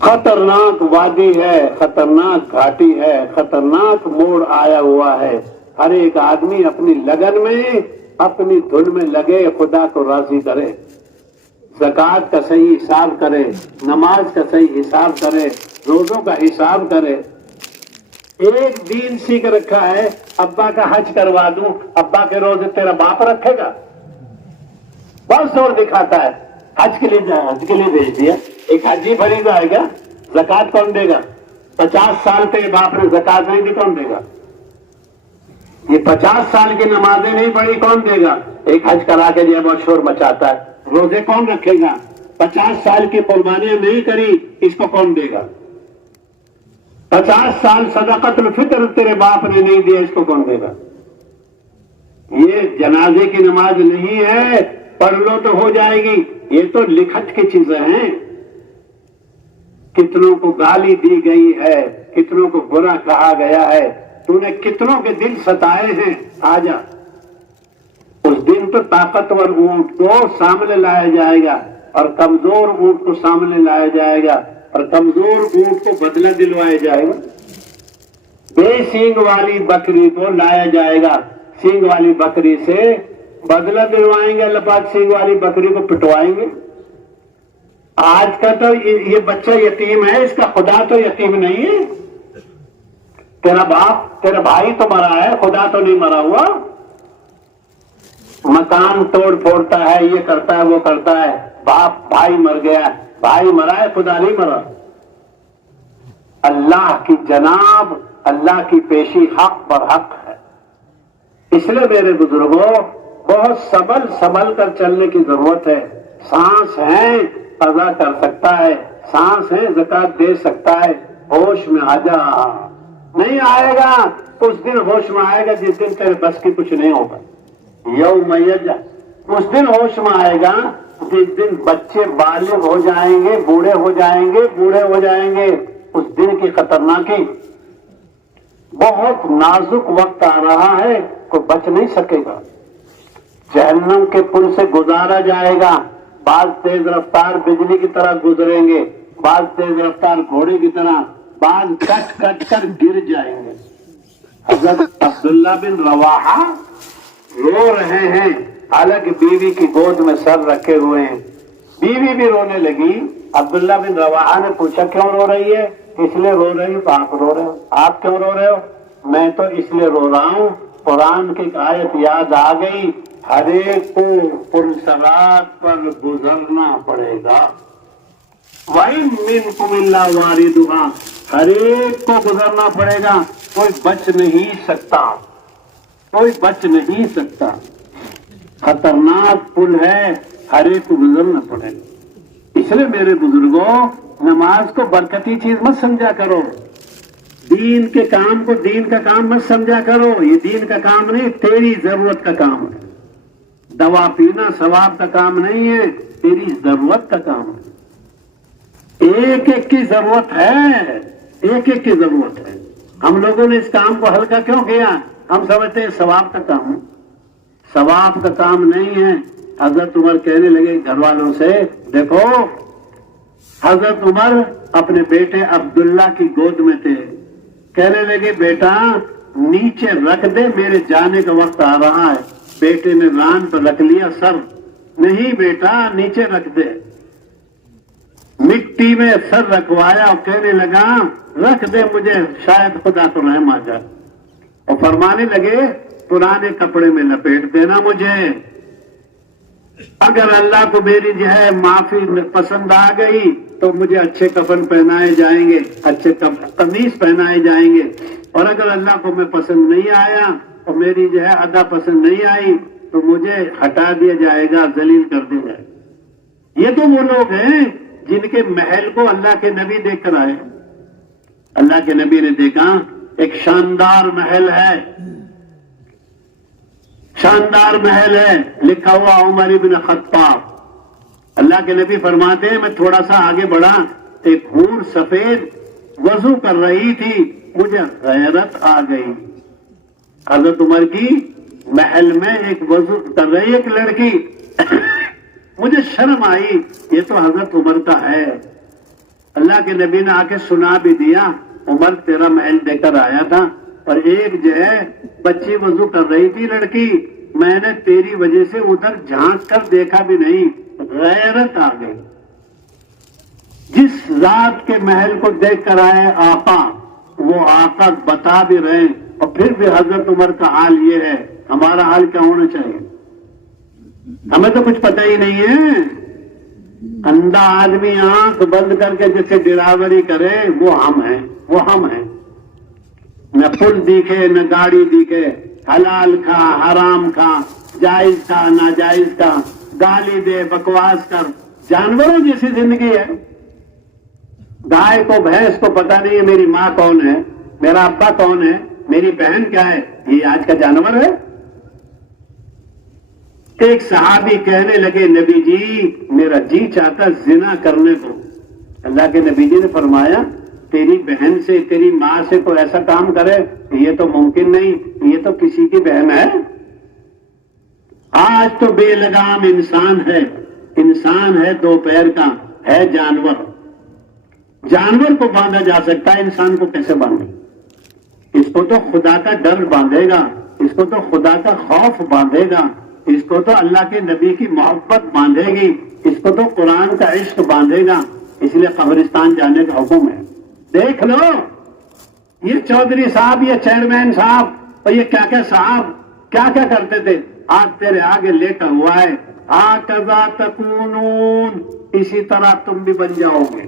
خطرناک وادی ہے، خطرناک گھاٹی ہے، خطرناک موڑ آیا ہوا ہے۔ ہر ایک آدمی اپنی لگن میں، اپنی دھن میں لگے، خدا کو راضی کرے، زکوٰۃ کا صحیح حساب کرے، نماز کا صحیح حساب کرے، روزوں کا حساب کرے۔ ایک دین سیکھ رکھا ہے، ابا کا حج کروا دوں، ابا کے روزے تیرا باپ رکھے گا؟ بہت زور دکھاتا ہے، حج کے لیے بھیج دیا۔ ایک حجی بھری گا آئے گا، زکوٰۃ کون دے گا؟ 50 سال تیرے باپ نے زکوٰۃ نہیں دی، کون دے گا؟ یہ 50 سال کی نمازیں نہیں پڑھی، کون دے گا؟ ایک حج کرا کے جو بہت شور مچاتا ہے، روزے کون رکھے گا؟ 50 سال کی قربانیاں نہیں کری، اس کو کون دے گا؟ 50 سال صدقۃ الفطر تیرے باپ نے نہیں دیا، اس کو کون دے گا؟ یہ جنازے کی نماز نہیں ہے، پڑھ لو تو ہو جائے گی، یہ تو لکھت کی چیزیں ہیں۔ کتنوں کو گالی دی گئی ہے، کتنوں کو برا کہا گیا ہے، تو نے کتنوں کے دل ستائے ہیں۔ آجا، اس دن تو طاقتور اونٹ کو سامنے لایا جائے گا، اور کمزور اونٹ کو سامنے لایا جائے گا، اور کمزور اونٹ کو بدلہ دلوایا جائے گا۔ بے سینگ والی بکری کو لایا جائے گا، سینگ والی بکری سے بدلہ دلوائیں گے، اللہ پاک سینگ والی بکری کو پٹوائیں گے۔ آج کا تو یہ بچہ یتیم ہے، اس کا خدا تو یتیم نہیں ہے۔ تیرا باپ، تیرا بھائی تو مرا ہے، خدا تو نہیں مرا ہوا۔ مکان توڑ پھوڑتا ہے، یہ کرتا ہے، وہ کرتا ہے، باپ بھائی مر گیا، بھائی مرا ہے، خدا نہیں مرا۔ اللہ کی جناب، اللہ کی پیشی حق پر حق ہے۔ اس لیے میرے بزرگوں، بہت سنبھل کر چلنے کی ضرورت ہے۔ سانس ہے قضا کر سکتا ہے، سانس ہے زکوٰۃ دے سکتا ہے، ہوش میں آ جا۔ نہیں آئے گا اس دن ہوش میں آئے گا جس دن تیرے بس کی کچھ نہیں ہوگا۔ یوم یجا، اس دن ہوش میں آئے گا جس دن بچے بالغ ہو جائیں گے، بوڑھے ہو جائیں گے۔ اس دن کی خطرناکی، بہت نازک وقت آ رہا ہے، کوئی بچ نہیں سکے گا۔ جہنم کے پل سے گزارا جائے گا، بعض تیز رفتار بجلی کی طرح گزریں گے، بعض تیز رفتار گھوڑے کی طرح، بعض کٹ کر گر جائیں گے۔ حضرت عبداللہ بن رواحہ رو رہے ہیں، حالانکہ بیوی کی گود میں سر رکھے ہوئے ہیں۔ بیوی بھی رونے لگی۔ عبداللہ بن رواحہ نے پوچھا کیوں رو رہی ہے؟ اس لیے رو رہی ہوں تو آپ رو رہے ہو۔ آپ کیوں رو رہے ہو؟ میں تو اس لیے رو رہا ہوں، قرآن کی ایک آیت یاد آ گئی، ہر ایک کو پرصراط پر گزرنا پڑے گا۔ وَإِن مِّنكُمْ إِلَّا وَارِدُهَا، ہر ایک کو گزرنا پڑے گا، کوئی بچ نہیں سکتا، کوئی بچ نہیں سکتا۔ خطرناک پل ہے، ہر ایک کو گزرنا پڑے گا۔ اس لیے میرے بزرگوں، نماز کو برکتی چیز مت سمجھا کرو، دین کے کام کو دین کا کام مت سمجھا کرو۔ یہ دین کا کام نہیں، تیری ضرورت کا کام ہے۔ دوا پینا ثواب کا کام نہیں ہے، تیری ضرورت کا کام ہے۔ ایک ایک کی ضرورت ہے، ایک ایک کی ضرورت ہے۔ ہم لوگوں نے اس کام کو ہلکا کیوں کیا؟ ہم سمجھتے ہیں ثواب کا کام ہے، ثواب کا کام نہیں ہے۔ حضرت عمر کہنے لگے گھر والوں سے، دیکھو حضرت عمر اپنے بیٹے عبداللہ کی گود میں تھے، کہنے لگے بیٹا نیچے رکھ دے، میرے جانے کا وقت آ رہا ہے۔ بیٹے نے ران پر رکھ لیا سر، نہیں بیٹا نیچے رکھ دے. مٹی میں سر رکھوایا اور کہنے لگا رکھ دے مجھے شاید خدا کو رحم آ جائے. اور فرمانے لگے پرانے کپڑے میں لپیٹ دینا مجھے. اگر اللہ کو میری جو ہے معافی پسند آ گئی تو مجھے اچھے کفن پہنائے جائیں گے, اچھے قمیص پہنائے جائیں گے. اور اگر اللہ کو میں پسند نہیں آیا اور میری جو ہے ادا پسند نہیں آئی تو مجھے ہٹا دیا جائے گا, ذلیل کر دیا جائے گا. یہ تو وہ لوگ ہیں جن کے محل کو اللہ کے نبی دیکھ کر آئے. اللہ کے نبی نے دیکھا ایک شاندار محل ہے, شاندار محل ہے, لکھا ہوا عمر ابن خطاب. اللہ کے نبی فرماتے ہیں میں تھوڑا سا آگے بڑھا, ایک حور سفید وضو کر رہی تھی, مجھے غیرت آ گئی. حضرت عمر کی محل میں ایک وضو کر رہی ایک لڑکی, مجھے شرم آئی, یہ تو حضرت عمر کا ہے. اللہ کے نبی نے آ کے سنا بھی دیا عمر تیرا محل دے کر آیا تھا اور ایک جو ہے بچی وضو کر رہی تھی لڑکی, میں نے تیری وجہ سے ادھر جھانک کر دیکھا بھی نہیں, غیرت آ گئی. جس ذات کے محل کو دیکھ کر آئے آقا, وہ آقا بتا بھی رہے اور پھر بھی حضرت عمر کا حال یہ ہے. ہمارا حال کیا ہونا چاہیے؟ ہمیں تو کچھ پتہ ہی نہیں ہے. اندھا آدمی آنکھ بند کر کے جیسے ڈراوری کرے وہ ہم ہیں, وہ ہم ہیں. نہ پل دکھے نہ گاڑی دکھے, حلال کھا حرام کھا, جائز کھا ناجائز کھا, گالی دے بکواس کر, جانوروں جیسی زندگی ہے. گائے کو بھینس کو پتہ نہیں ہے میری ماں کون ہے, میرا ابا کون ہے, میری بہن کیا ہے, یہ آج کا جانور ہے. ایک صحابی کہنے لگے نبی جی میرا جی چاہتا زنا کرنے کو. اللہ کے نبی جی نے فرمایا تیری بہن سے تیری ماں سے کوئی ایسا کام کرے یہ تو ممکن نہیں, یہ تو کسی کی بہن ہے. آج تو بے لگام انسان ہے, انسان ہے دو پیر کا, ہے جانور. جانور کو باندھا جا سکتا ہے, انسان کو کیسے باندھے؟ اس کو تو خدا کا ڈر باندھے گا, اس کو تو خدا کا خوف باندھے گا, اس کو تو اللہ کے نبی کی محبت باندھے گی, اس کو تو قرآن کا عشق باندھے گا. اس لیے قبرستان جانے کا حکم ہے. دیکھ لو یہ چودھری صاحب, یہ چیئرمین صاحب اور یہ کیا کیا صاحب کیا کیا کرتے تھے, آج تیرے آگے لیٹا ہوا ہے. ہاکذا تکونون, اسی طرح تم بھی بن جاؤ گے.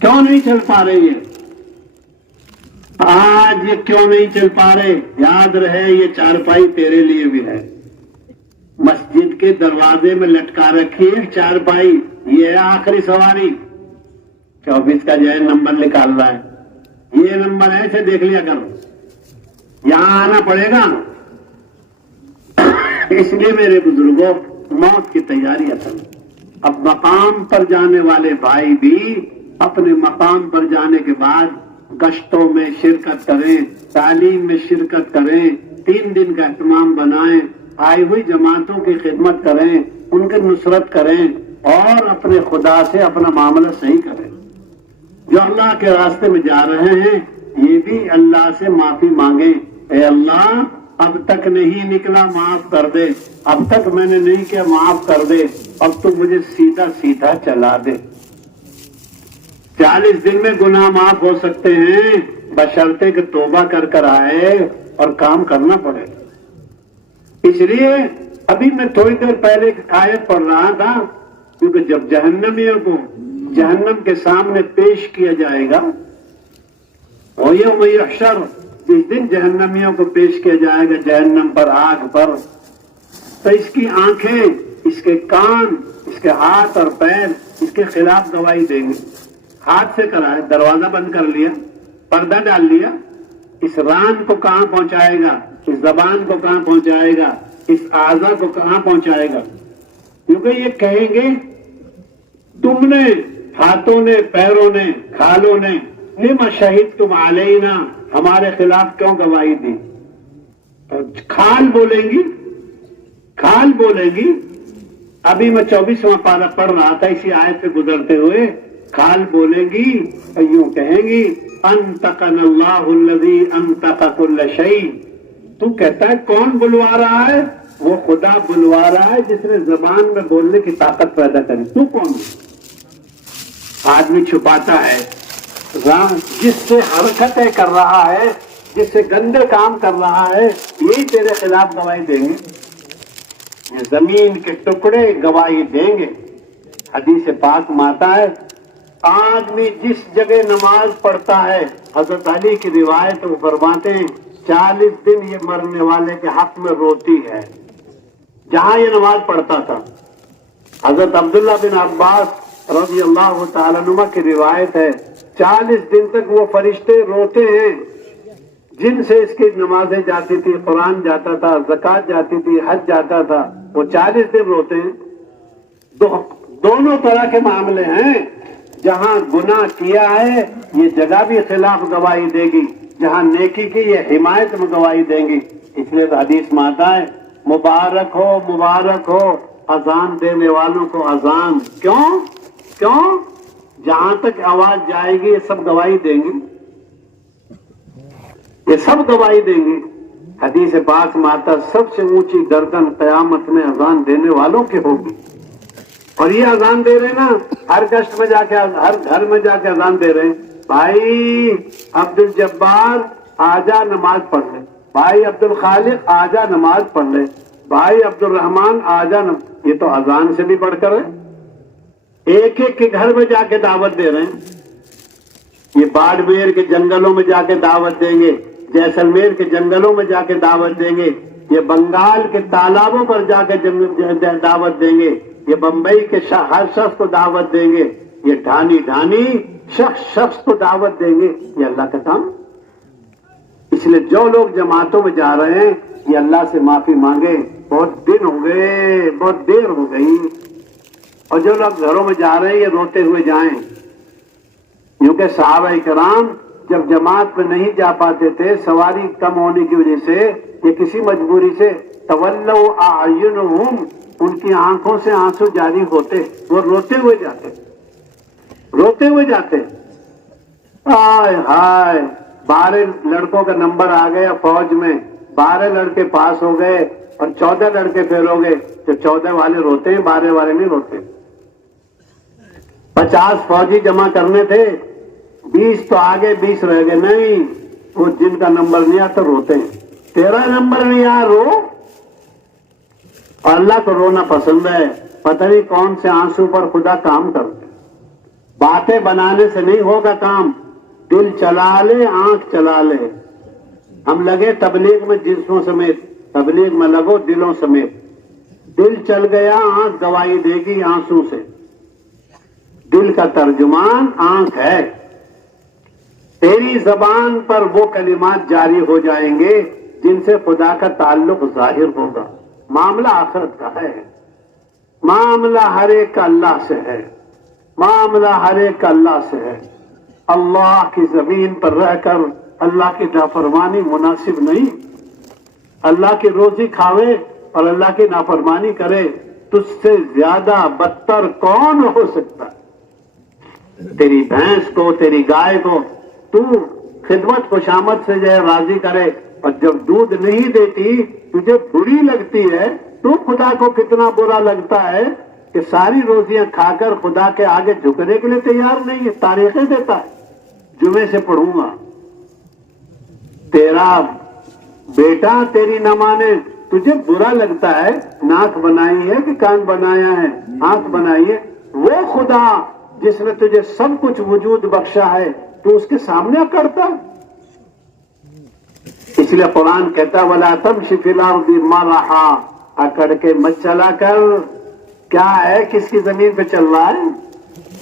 کیوں نہیں چل پا رہے یہ آج, یہ کیوں نہیں چل پا رہے؟ یاد رہے یہ چارپائی تیرے لیے بھی ہے. مسجد کے دروازے میں لٹکا رکھی ہے چارپائی, یہ ہے آخری سواری. 24 کا جو ہے نمبر نکال رہا ہے, یہ نمبر ہے, اسے دیکھ لیا کرو, یہاں آنا پڑے گا. اس لیے میرے بزرگوں موت کی تیاری اصل. اب مقام پر جانے والے بھائی بھی اپنے مقام پر جانے کے بعد گشتوں میں شرکت کریں, تعلیم میں شرکت کریں, 3 دن کا اہتمام بنائیں, آئی ہوئی جماعتوں کی خدمت کریں, ان کی نصرت کریں اور اپنے خدا سے اپنا معاملہ صحیح کریں. جو اللہ کے راستے میں جا رہے ہیں یہ بھی اللہ سے معافی مانگیں, اے اللہ اب تک نہیں نکلا معاف کر دے, اب تک میں نے نہیں کیا معاف کر دے, اب تو مجھے سیدھا سیدھا چلا دے. 40 دن میں گناہ معاف ہو سکتے ہیں بشرطے کہ توبہ کر کر آئے اور کام کرنا پڑے. اس لیے ابھی میں تھوڑی دیر پہلے ایک آیت پڑھ رہا تھا, کیونکہ جب جہنمیوں کو جہنم کے سامنے پیش کیا جائے گا, وَيَوْمَ يُحْشَرُ, جس دن جہنمیوں کو پیش کیا جائے گا جہنم پر, آگ پر, تو اس کی آنکھیں, اس کے کان, اس کے ہاتھ اور پیر اس کے خلاف گواہی دیں گے. ہاتھ سے کرا ہے, دروازہ بند کر لیا, پردہ ڈال لیا, اس ران کو کہاں پہنچائے گا, اس زبان کو کہاں پہنچائے گا, اس اعضا کو کہاں پہنچائے گا؟ کیونکہ یہ کہیں گے تم نے, ہاتھوں نے, پیروں نے, کھالوں نے, لما شہدتم علینا, ہمارے خلاف کیوں گواہی دی؟ کھال بولیں گی, کھال بولیں گی. ابھی میں 24واں پارہ پڑھ رہا تھا اسی آیت سے گزرتے ہوئے, کھال بولیں گی یوں کہیں گی انطقنا اللہ الذی انطق کل شیء. تو کہتا ہے کون بلوا رہا ہے؟ وہ خدا بلوا رہا ہے جس نے زبان میں بولنے کی طاقت پیدا کری. تو کون ہے؟ آدمی چھپاتا ہے، جس سے حرکتیں کر رہا ہے، جس سے گندے کام کر رہا ہے، یہی تیرے خلاف گواہی دیں گے. یہ زمین کے ٹکڑے گواہی دیں گے. حدیث پاک میں آتا ہے آدمی جس جگہ نماز پڑھتا ہے، حضرت علی کی روایت وہ فرماتے ہیں 40 دن یہ مرنے والے کے حق میں روتی ہے. جہاں یہ نماز پڑھتا تھا، حضرت عبداللہ بن عباس رضی اللہ تعالیٰ عنہ کی روایت ہے 40 دن تک وہ فرشتے روتے ہیں جن سے اس کی نمازیں جاتی تھی، قرآن جاتا تھا، زکوٰۃ جاتی تھی، حج جاتا تھا. وہ 40 دن روتے ہیں. دونوں طرح کے معاملے ہیں. جہاں گناہ کیا ہے یہ جگہ بھی خلاف گواہی دے گی، جہاں نیکی کی یہ حمایت میں گواہی دیں گی. اس لیے تو حدیث میں آتا ہے مبارک ہو اذان دینے والوں کو اذان. کیوں؟ جہاں تک آواز جائے گی یہ سب گواہی دیں گی، یہ سب گواہی دیں گی. حدیث پاک میں آتا سب سے اونچی گردن قیامت میں اذان دینے والوں کی ہوگی. اور یہ اذان دے رہے نا، ہر گشت میں جا کے، ہر گھر میں جا کے اذان دے رہے ہیں بھائی عبد الجبار آجا نماز پڑھ لے، بھائی عبد الخالق آجا نماز پڑھ لے، بھائی عبد الرحمان آجا یہ تو اذان سے بھی بڑھ کر ہے. ایک ایک کے گھر میں جا کے دعوت دے رہے ہیں. یہ باڑمیر کے جنگلوں میں جا کے دعوت دیں گے، جیسلمیر کے جنگلوں میں جا کے دعوت دیں گے، یہ بنگال کے تالابوں پر جا کے دعوت دیں گے، یہ بمبئی کے ہر شخص کو دعوت دیں گے، یہ ڈھانی شخص کو دعوت دیں گے. یہ اللہ کا کام. اس لیے جو لوگ جماعتوں میں جا رہے ہیں یہ اللہ سے معافی مانگے. بہت دن ہو گئے، بہت دیر ہو گئی. اور جو لوگ گھروں میں جا رہے ہیں یہ روتے ہوئے جائیں، کیونکہ صحابہ کرام جب جماعت میں نہیں جا پاتے تھے سواری کم ہونے کی وجہ سے یا کسی مجبوری سے، تولوا اعینہم، ان کی آنکھوں سے آنسو جاری ہوتے، وہ روتے ہوئے جاتے. ہائے 12 لڑکوں کا نمبر آ گیا فوج میں، 12 لڑکے پاس ہو گئے اور 14 لڑکے فیل ہو گئے. جو 14 والے روتے ہیں 12 والے نہیں روتے. 50 فوجی جمع کرنے تھے، 20 تو آگے 20 رہ گئے. نہیں، وہ جن کا نمبر نہیں آتا روتے ہیں. 13 نمبر نہیں آ رو. اور اللہ کو رونا پسند ہے. پتہ نہیں کون سے آنسو پر خدا کام کرتے. باتیں بنانے سے نہیں ہوگا کام. دل چلا لے، آنکھ چلا لے. ہم لگے تبلیغ میں جسموں سمیت، تبلیغ میں لگو دلوں سمیت. دل چل گیا آنکھ گواہی دے گی آنسو سے. دل کا ترجمان آنکھ ہے. تیری زبان پر وہ کلمات جاری ہو جائیں گے جن سے خدا کا تعلق ظاہر ہوگا. معاملہ آخرت کا ہے. معاملہ ہر ایک کا اللہ سے ہے. معاملہ ہر ایک کا اللہ سے ہے. اللہ کی زمین پر رہ کر اللہ کی نافرمانی مناسب نہیں. اللہ کی روزی کھاوے اور اللہ کی نافرمانی کرے، تجھ سے زیادہ بدتر کون ہو سکتا؟ تیری بھینس کو، تیری گائے کو تو خدمت خوشامد سے جو ہے راضی کرے، اور جب دودھ نہیں دیتی تجھے بری لگتی ہے، تو خدا کو کتنا برا لگتا ہے کہ ساری روزیاں کھا کر خدا کے آگے جھکنے کے لیے تیار نہیں ہے. تاریخیں دیتا ہے، جمعے سے پڑھوں گا. تیرا بیٹا تیری نہ مانے، تجھے برا لگتا ہے. ناک بنائی ہے کہ کان بنایا ہے؟ آنکھ بنائی ہے. وہ خدا جس نے تجھے سب کچھ وجود بخشا ہے، تو اس کے سامنے اکڑتا. اس لیے قرآن کہتا وَلَا تَمْشِ فِي الْأَرْضِ مَرَحًا، اکڑ کے مت چلا کر. کیا ہے؟ کس کی زمین پہ چل رہا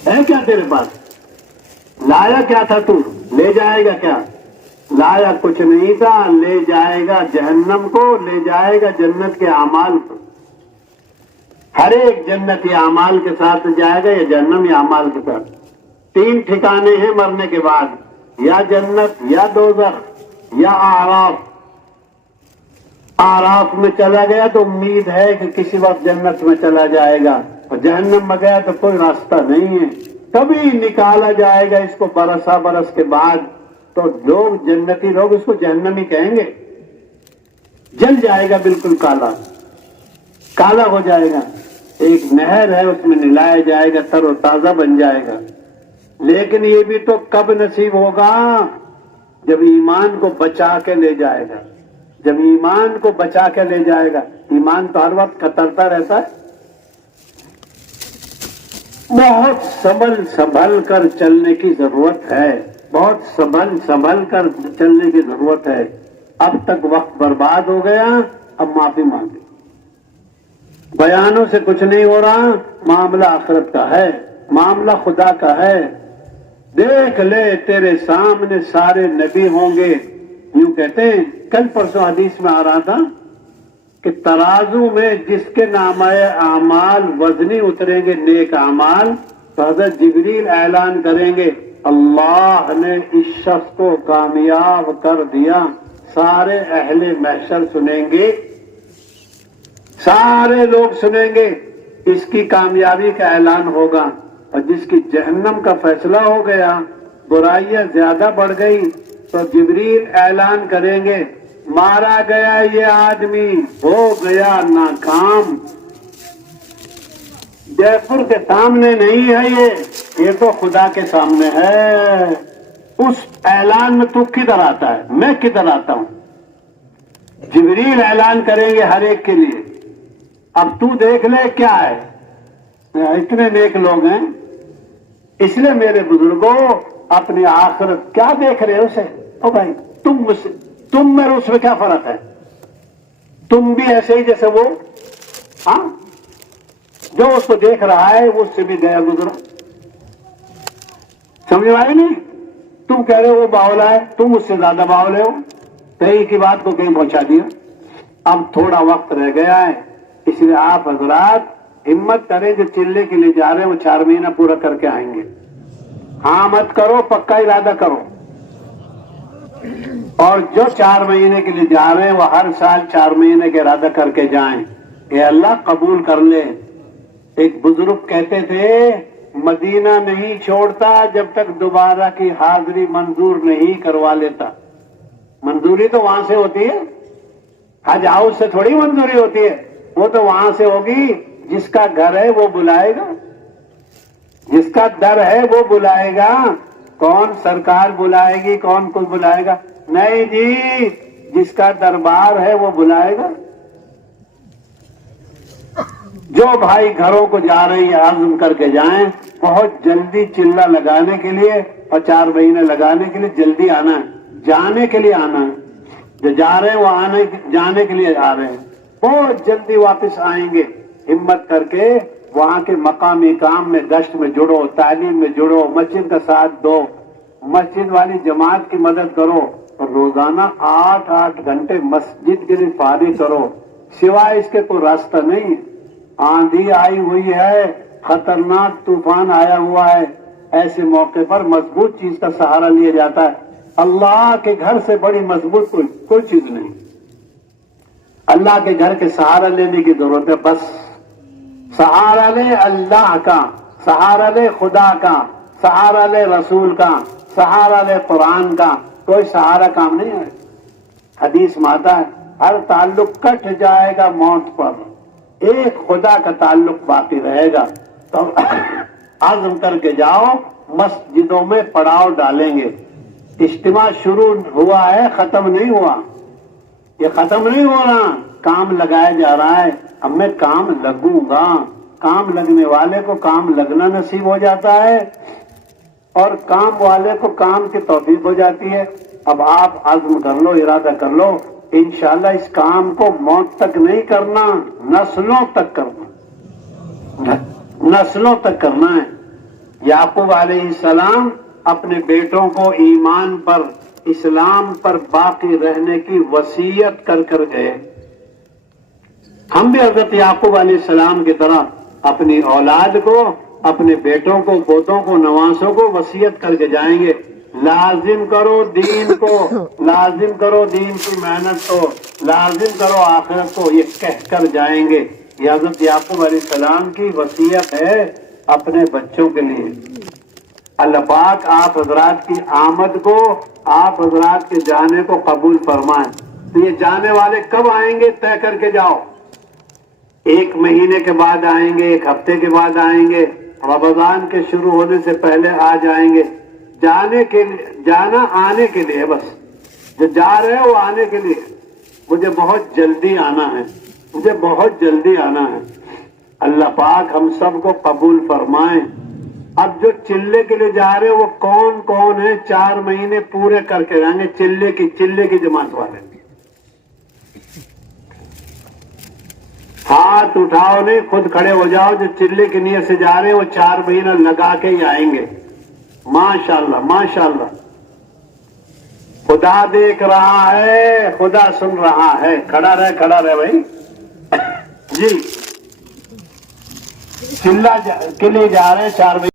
ہے کیا تیرے پاس؟ لایا کیا تھا؟ تو لے جائے گا کیا؟ لایا کچھ نہیں تھا. لے جائے گا جہنم کو، لے جائے گا جنت کے اعمال کو. ہر ایک جنتی اعمال کے ساتھ جائے گا یا جہنم یا اعمال کے ساتھ. 3 ٹھکانے ہیں مرنے کے بعد، یا جنت یا دوزخ یا اعراف. اعراف میں چلا گیا تو امید ہے کہ کسی وقت جنت میں چلا جائے گا، اور جہنم میں گیا تو کوئی راستہ نہیں ہے. کبھی نکالا جائے گا اس کو برس کے بعد، تو لوگ جنتی لوگ اس کو جہنمی کہیں گے. جل جائے گا بالکل کالا. کالا ہو جائے گا، ایک نہر ہے اس میں نہلایا جائے گا، تر و تازہ بن جائے گا۔ لیکن یہ بھی تو کب نصیب ہوگا؟ جب ایمان کو بچا کے لے جائے گا، جب ایمان کو بچا کے لے جائے گا۔ ایمان تو ہر وقت کترتا رہتا ہے، بہت سنبھل کر چلنے کی ضرورت ہے، بہت سنبھل کر چلنے کی ضرورت ہے۔ اب تک وقت برباد ہو گیا، اب معافی مانگے۔ بیانوں سے کچھ نہیں ہو رہا، معاملہ آخرت کا ہے، معاملہ خدا کا ہے۔ دیکھ لے تیرے سامنے سارے نبی ہوں گے، یوں کہتے ہیں، کل پرسوں حدیث میں آ رہا تھا کہ ترازو میں جس کے نامہ اعمال وزنی اتریں گے نیک اعمال، تو حضرت جبریل اعلان کریں گے اللہ نے اس شخص کو کامیاب کر دیا۔ سارے اہل محشر سنیں گے، سارے لوگ سنیں گے، اس کی کامیابی کا اعلان ہوگا۔ اور جس کی جہنم کا فیصلہ ہو گیا، برائیاں زیادہ بڑھ گئی، تو جبریل اعلان کریں گے مارا گیا یہ آدمی، ہو گیا ناکام۔ جے پور کے سامنے نہیں ہے یہ تو خدا کے سامنے ہے۔ اس اعلان میں تو کدھر آتا ہے، میں کدھر آتا ہوں؟ جبریل اعلان کریں گے ہر ایک کے لیے۔ اب تو دیکھ لے کیا ہے، اتنے نیک لوگ ہیں، اس لیے میرے بزرگوں اپنی آخرت کیا دیکھ رہے ہو اسے؟ او بھائی تم میرے اس میں کیا فرق ہے؟ تم بھی ایسے ہی جیسے وہ، ہاں، جو اس کو دیکھ رہا ہے وہ اس سے بھی گیا گزرا۔ سمجھ میں آئی نہیں؟ تم کہہ رہے ہو وہ باولا ہے، تم اس سے زیادہ باولے ہو، کہیں کی بات کو کہیں پہنچا دیا۔ اب تھوڑا وقت رہ گیا ہے، اس لیے آپ حضرات ہمت کریں، جو چلے کے لیے جا رہے ہیں وہ 4 مہینہ پورا کر کے آئیں گے۔ ہاں مت کرو، پکا ارادہ کرو۔ اور جو 4 مہینے کے لیے جا رہے ہیں وہ ہر سال 4 مہینے کا ارادہ کر کے جائیں، کہ اللہ قبول کر لے۔ ایک بزرگ کہتے تھے مدینہ نہیں چھوڑتا جب تک دوبارہ کی حاضری منظور نہیں کروا لیتا۔ منظوری تو وہاں سے ہوتی ہے، حج ہاؤس سے تھوڑی منظوری ہوتی ہے، وہ تو وہاں سے ہوگی جس کا گھر ہے وہ بلائے گا، جس کا در ہے وہ بلائے گا۔ کون سرکار بلائے گی، کون کوئی بلائے گا؟ نہیں جی، جس کا دربار ہے وہ بلائے گا۔ جو بھائی گھروں کو جا رہی ہے عزم کر کے جائیں، بہت جلدی چلہ لگانے کے لیے اور 4 مہینے لگانے کے لیے جلدی آنا ہے، جانے کے لیے آنا ہے۔ جو جا رہے ہیں وہ جانے کے لیے آ رہے ہیں، بہت جلدی واپس آئیں گے۔ ہمت کر کے وہاں کے مقامی کام میں، گشت میں جڑو، تعلیم میں جڑو، مسجد کا ساتھ دو، مسجد والی جماعت کی مدد کرو، اور روزانہ 8 گھنٹے مسجد کے لیے فارغ کرو۔ سوائے اس کے کوئی راستہ نہیں۔ آندھی آئی ہوئی ہے، خطرناک طوفان آیا ہوا ہے، ایسے موقع پر مضبوط چیز کا سہارا لیا جاتا ہے۔ اللہ کے گھر سے بڑی مضبوط کوئی چیز نہیں۔ اللہ کے گھر کے سہارا لینے کی ضرورت ہے، بس سہارا لے اللہ کا، سہارا لے خدا کا، سہارا لے رسول کا، سہارا لے قرآن کا، کوئی سہارا کام نہیں ہے۔ حدیث میں آتا ہے ہر تعلق کٹ جائے گا موت پر، ایک خدا کا تعلق باقی رہے گا۔ تو عزم کر کے جاؤ، مسجدوں میں پڑاؤ ڈالیں گے۔ اجتماع شروع ہوا ہے، ختم نہیں ہوا، یہ ختم نہیں ہو رہا، کام لگایا جا رہا ہے۔ اب میں کام لگوں گا، کام لگنے والے کو کام لگنا نصیب ہو جاتا ہے، اور کام والے کو کام کی توفیق ہو جاتی ہے۔ اب آپ عزم کر لو، ارادہ کر لو، انشاءاللہ اس کام کو موت تک نہیں کرنا، نسلوں تک کرنا، نسلوں تک کرنا ہے۔ یعقوب علیہ السلام اپنے بیٹوں کو ایمان پر، اسلام پر باقی رہنے کی وصیت کر کر گئے۔ ہم بھی حضرت یعقوب علیہ السلام کی طرح اپنی اولاد کو، اپنے بیٹوں کو، پوتوں کو، نواسوں کو وصیت کر کے جائیں گے، لازم کرو دین کو، لازم کرو دین کی محنت کو، لازم کرو آخرت کو، یہ کہہ کر جائیں گے۔ یہ حضرت یعقوب علیہ السلام کی وصیت ہے اپنے بچوں کے لیے۔ اللہ پاک آپ حضرات کی آمد کو، آپ حضرات کے جانے کو قبول فرمائیں۔ تو یہ جانے والے کب آئیں گے طے کر کے جاؤ، ایک مہینے کے بعد آئیں گے، ایک ہفتے کے بعد آئیں گے، رمضان کے شروع ہونے سے پہلے آ جائیں گے. جانا آنے کے لیے، بس جو جا رہے ہیں وہ آنے کے لیے. مجھے بہت جلدی آنا ہے، مجھے بہت جلدی آنا ہے. اللہ پاک ہم سب کو قبول فرمائیں. اب جو چلے کے لیے جا رہے ہیں وہ کون کون ہیں؟ 4 مہینے پورے کر کے جائیں گے چلے کی جماعت والے. ہاتھ اٹھاؤ نہیں، خود کھڑے ہو جاؤ. جو چلے کی نیت سے جا رہے ہیں وہ 4 مہینہ لگا کے ہی آئیں گے. ماشاءاللہ ماشاءاللہ. خدا دیکھ رہا ہے، خدا سن رہا ہے. کھڑا رہے بھائی. جی چلہ کے لیے جا رہے ہیں 4 مہینے.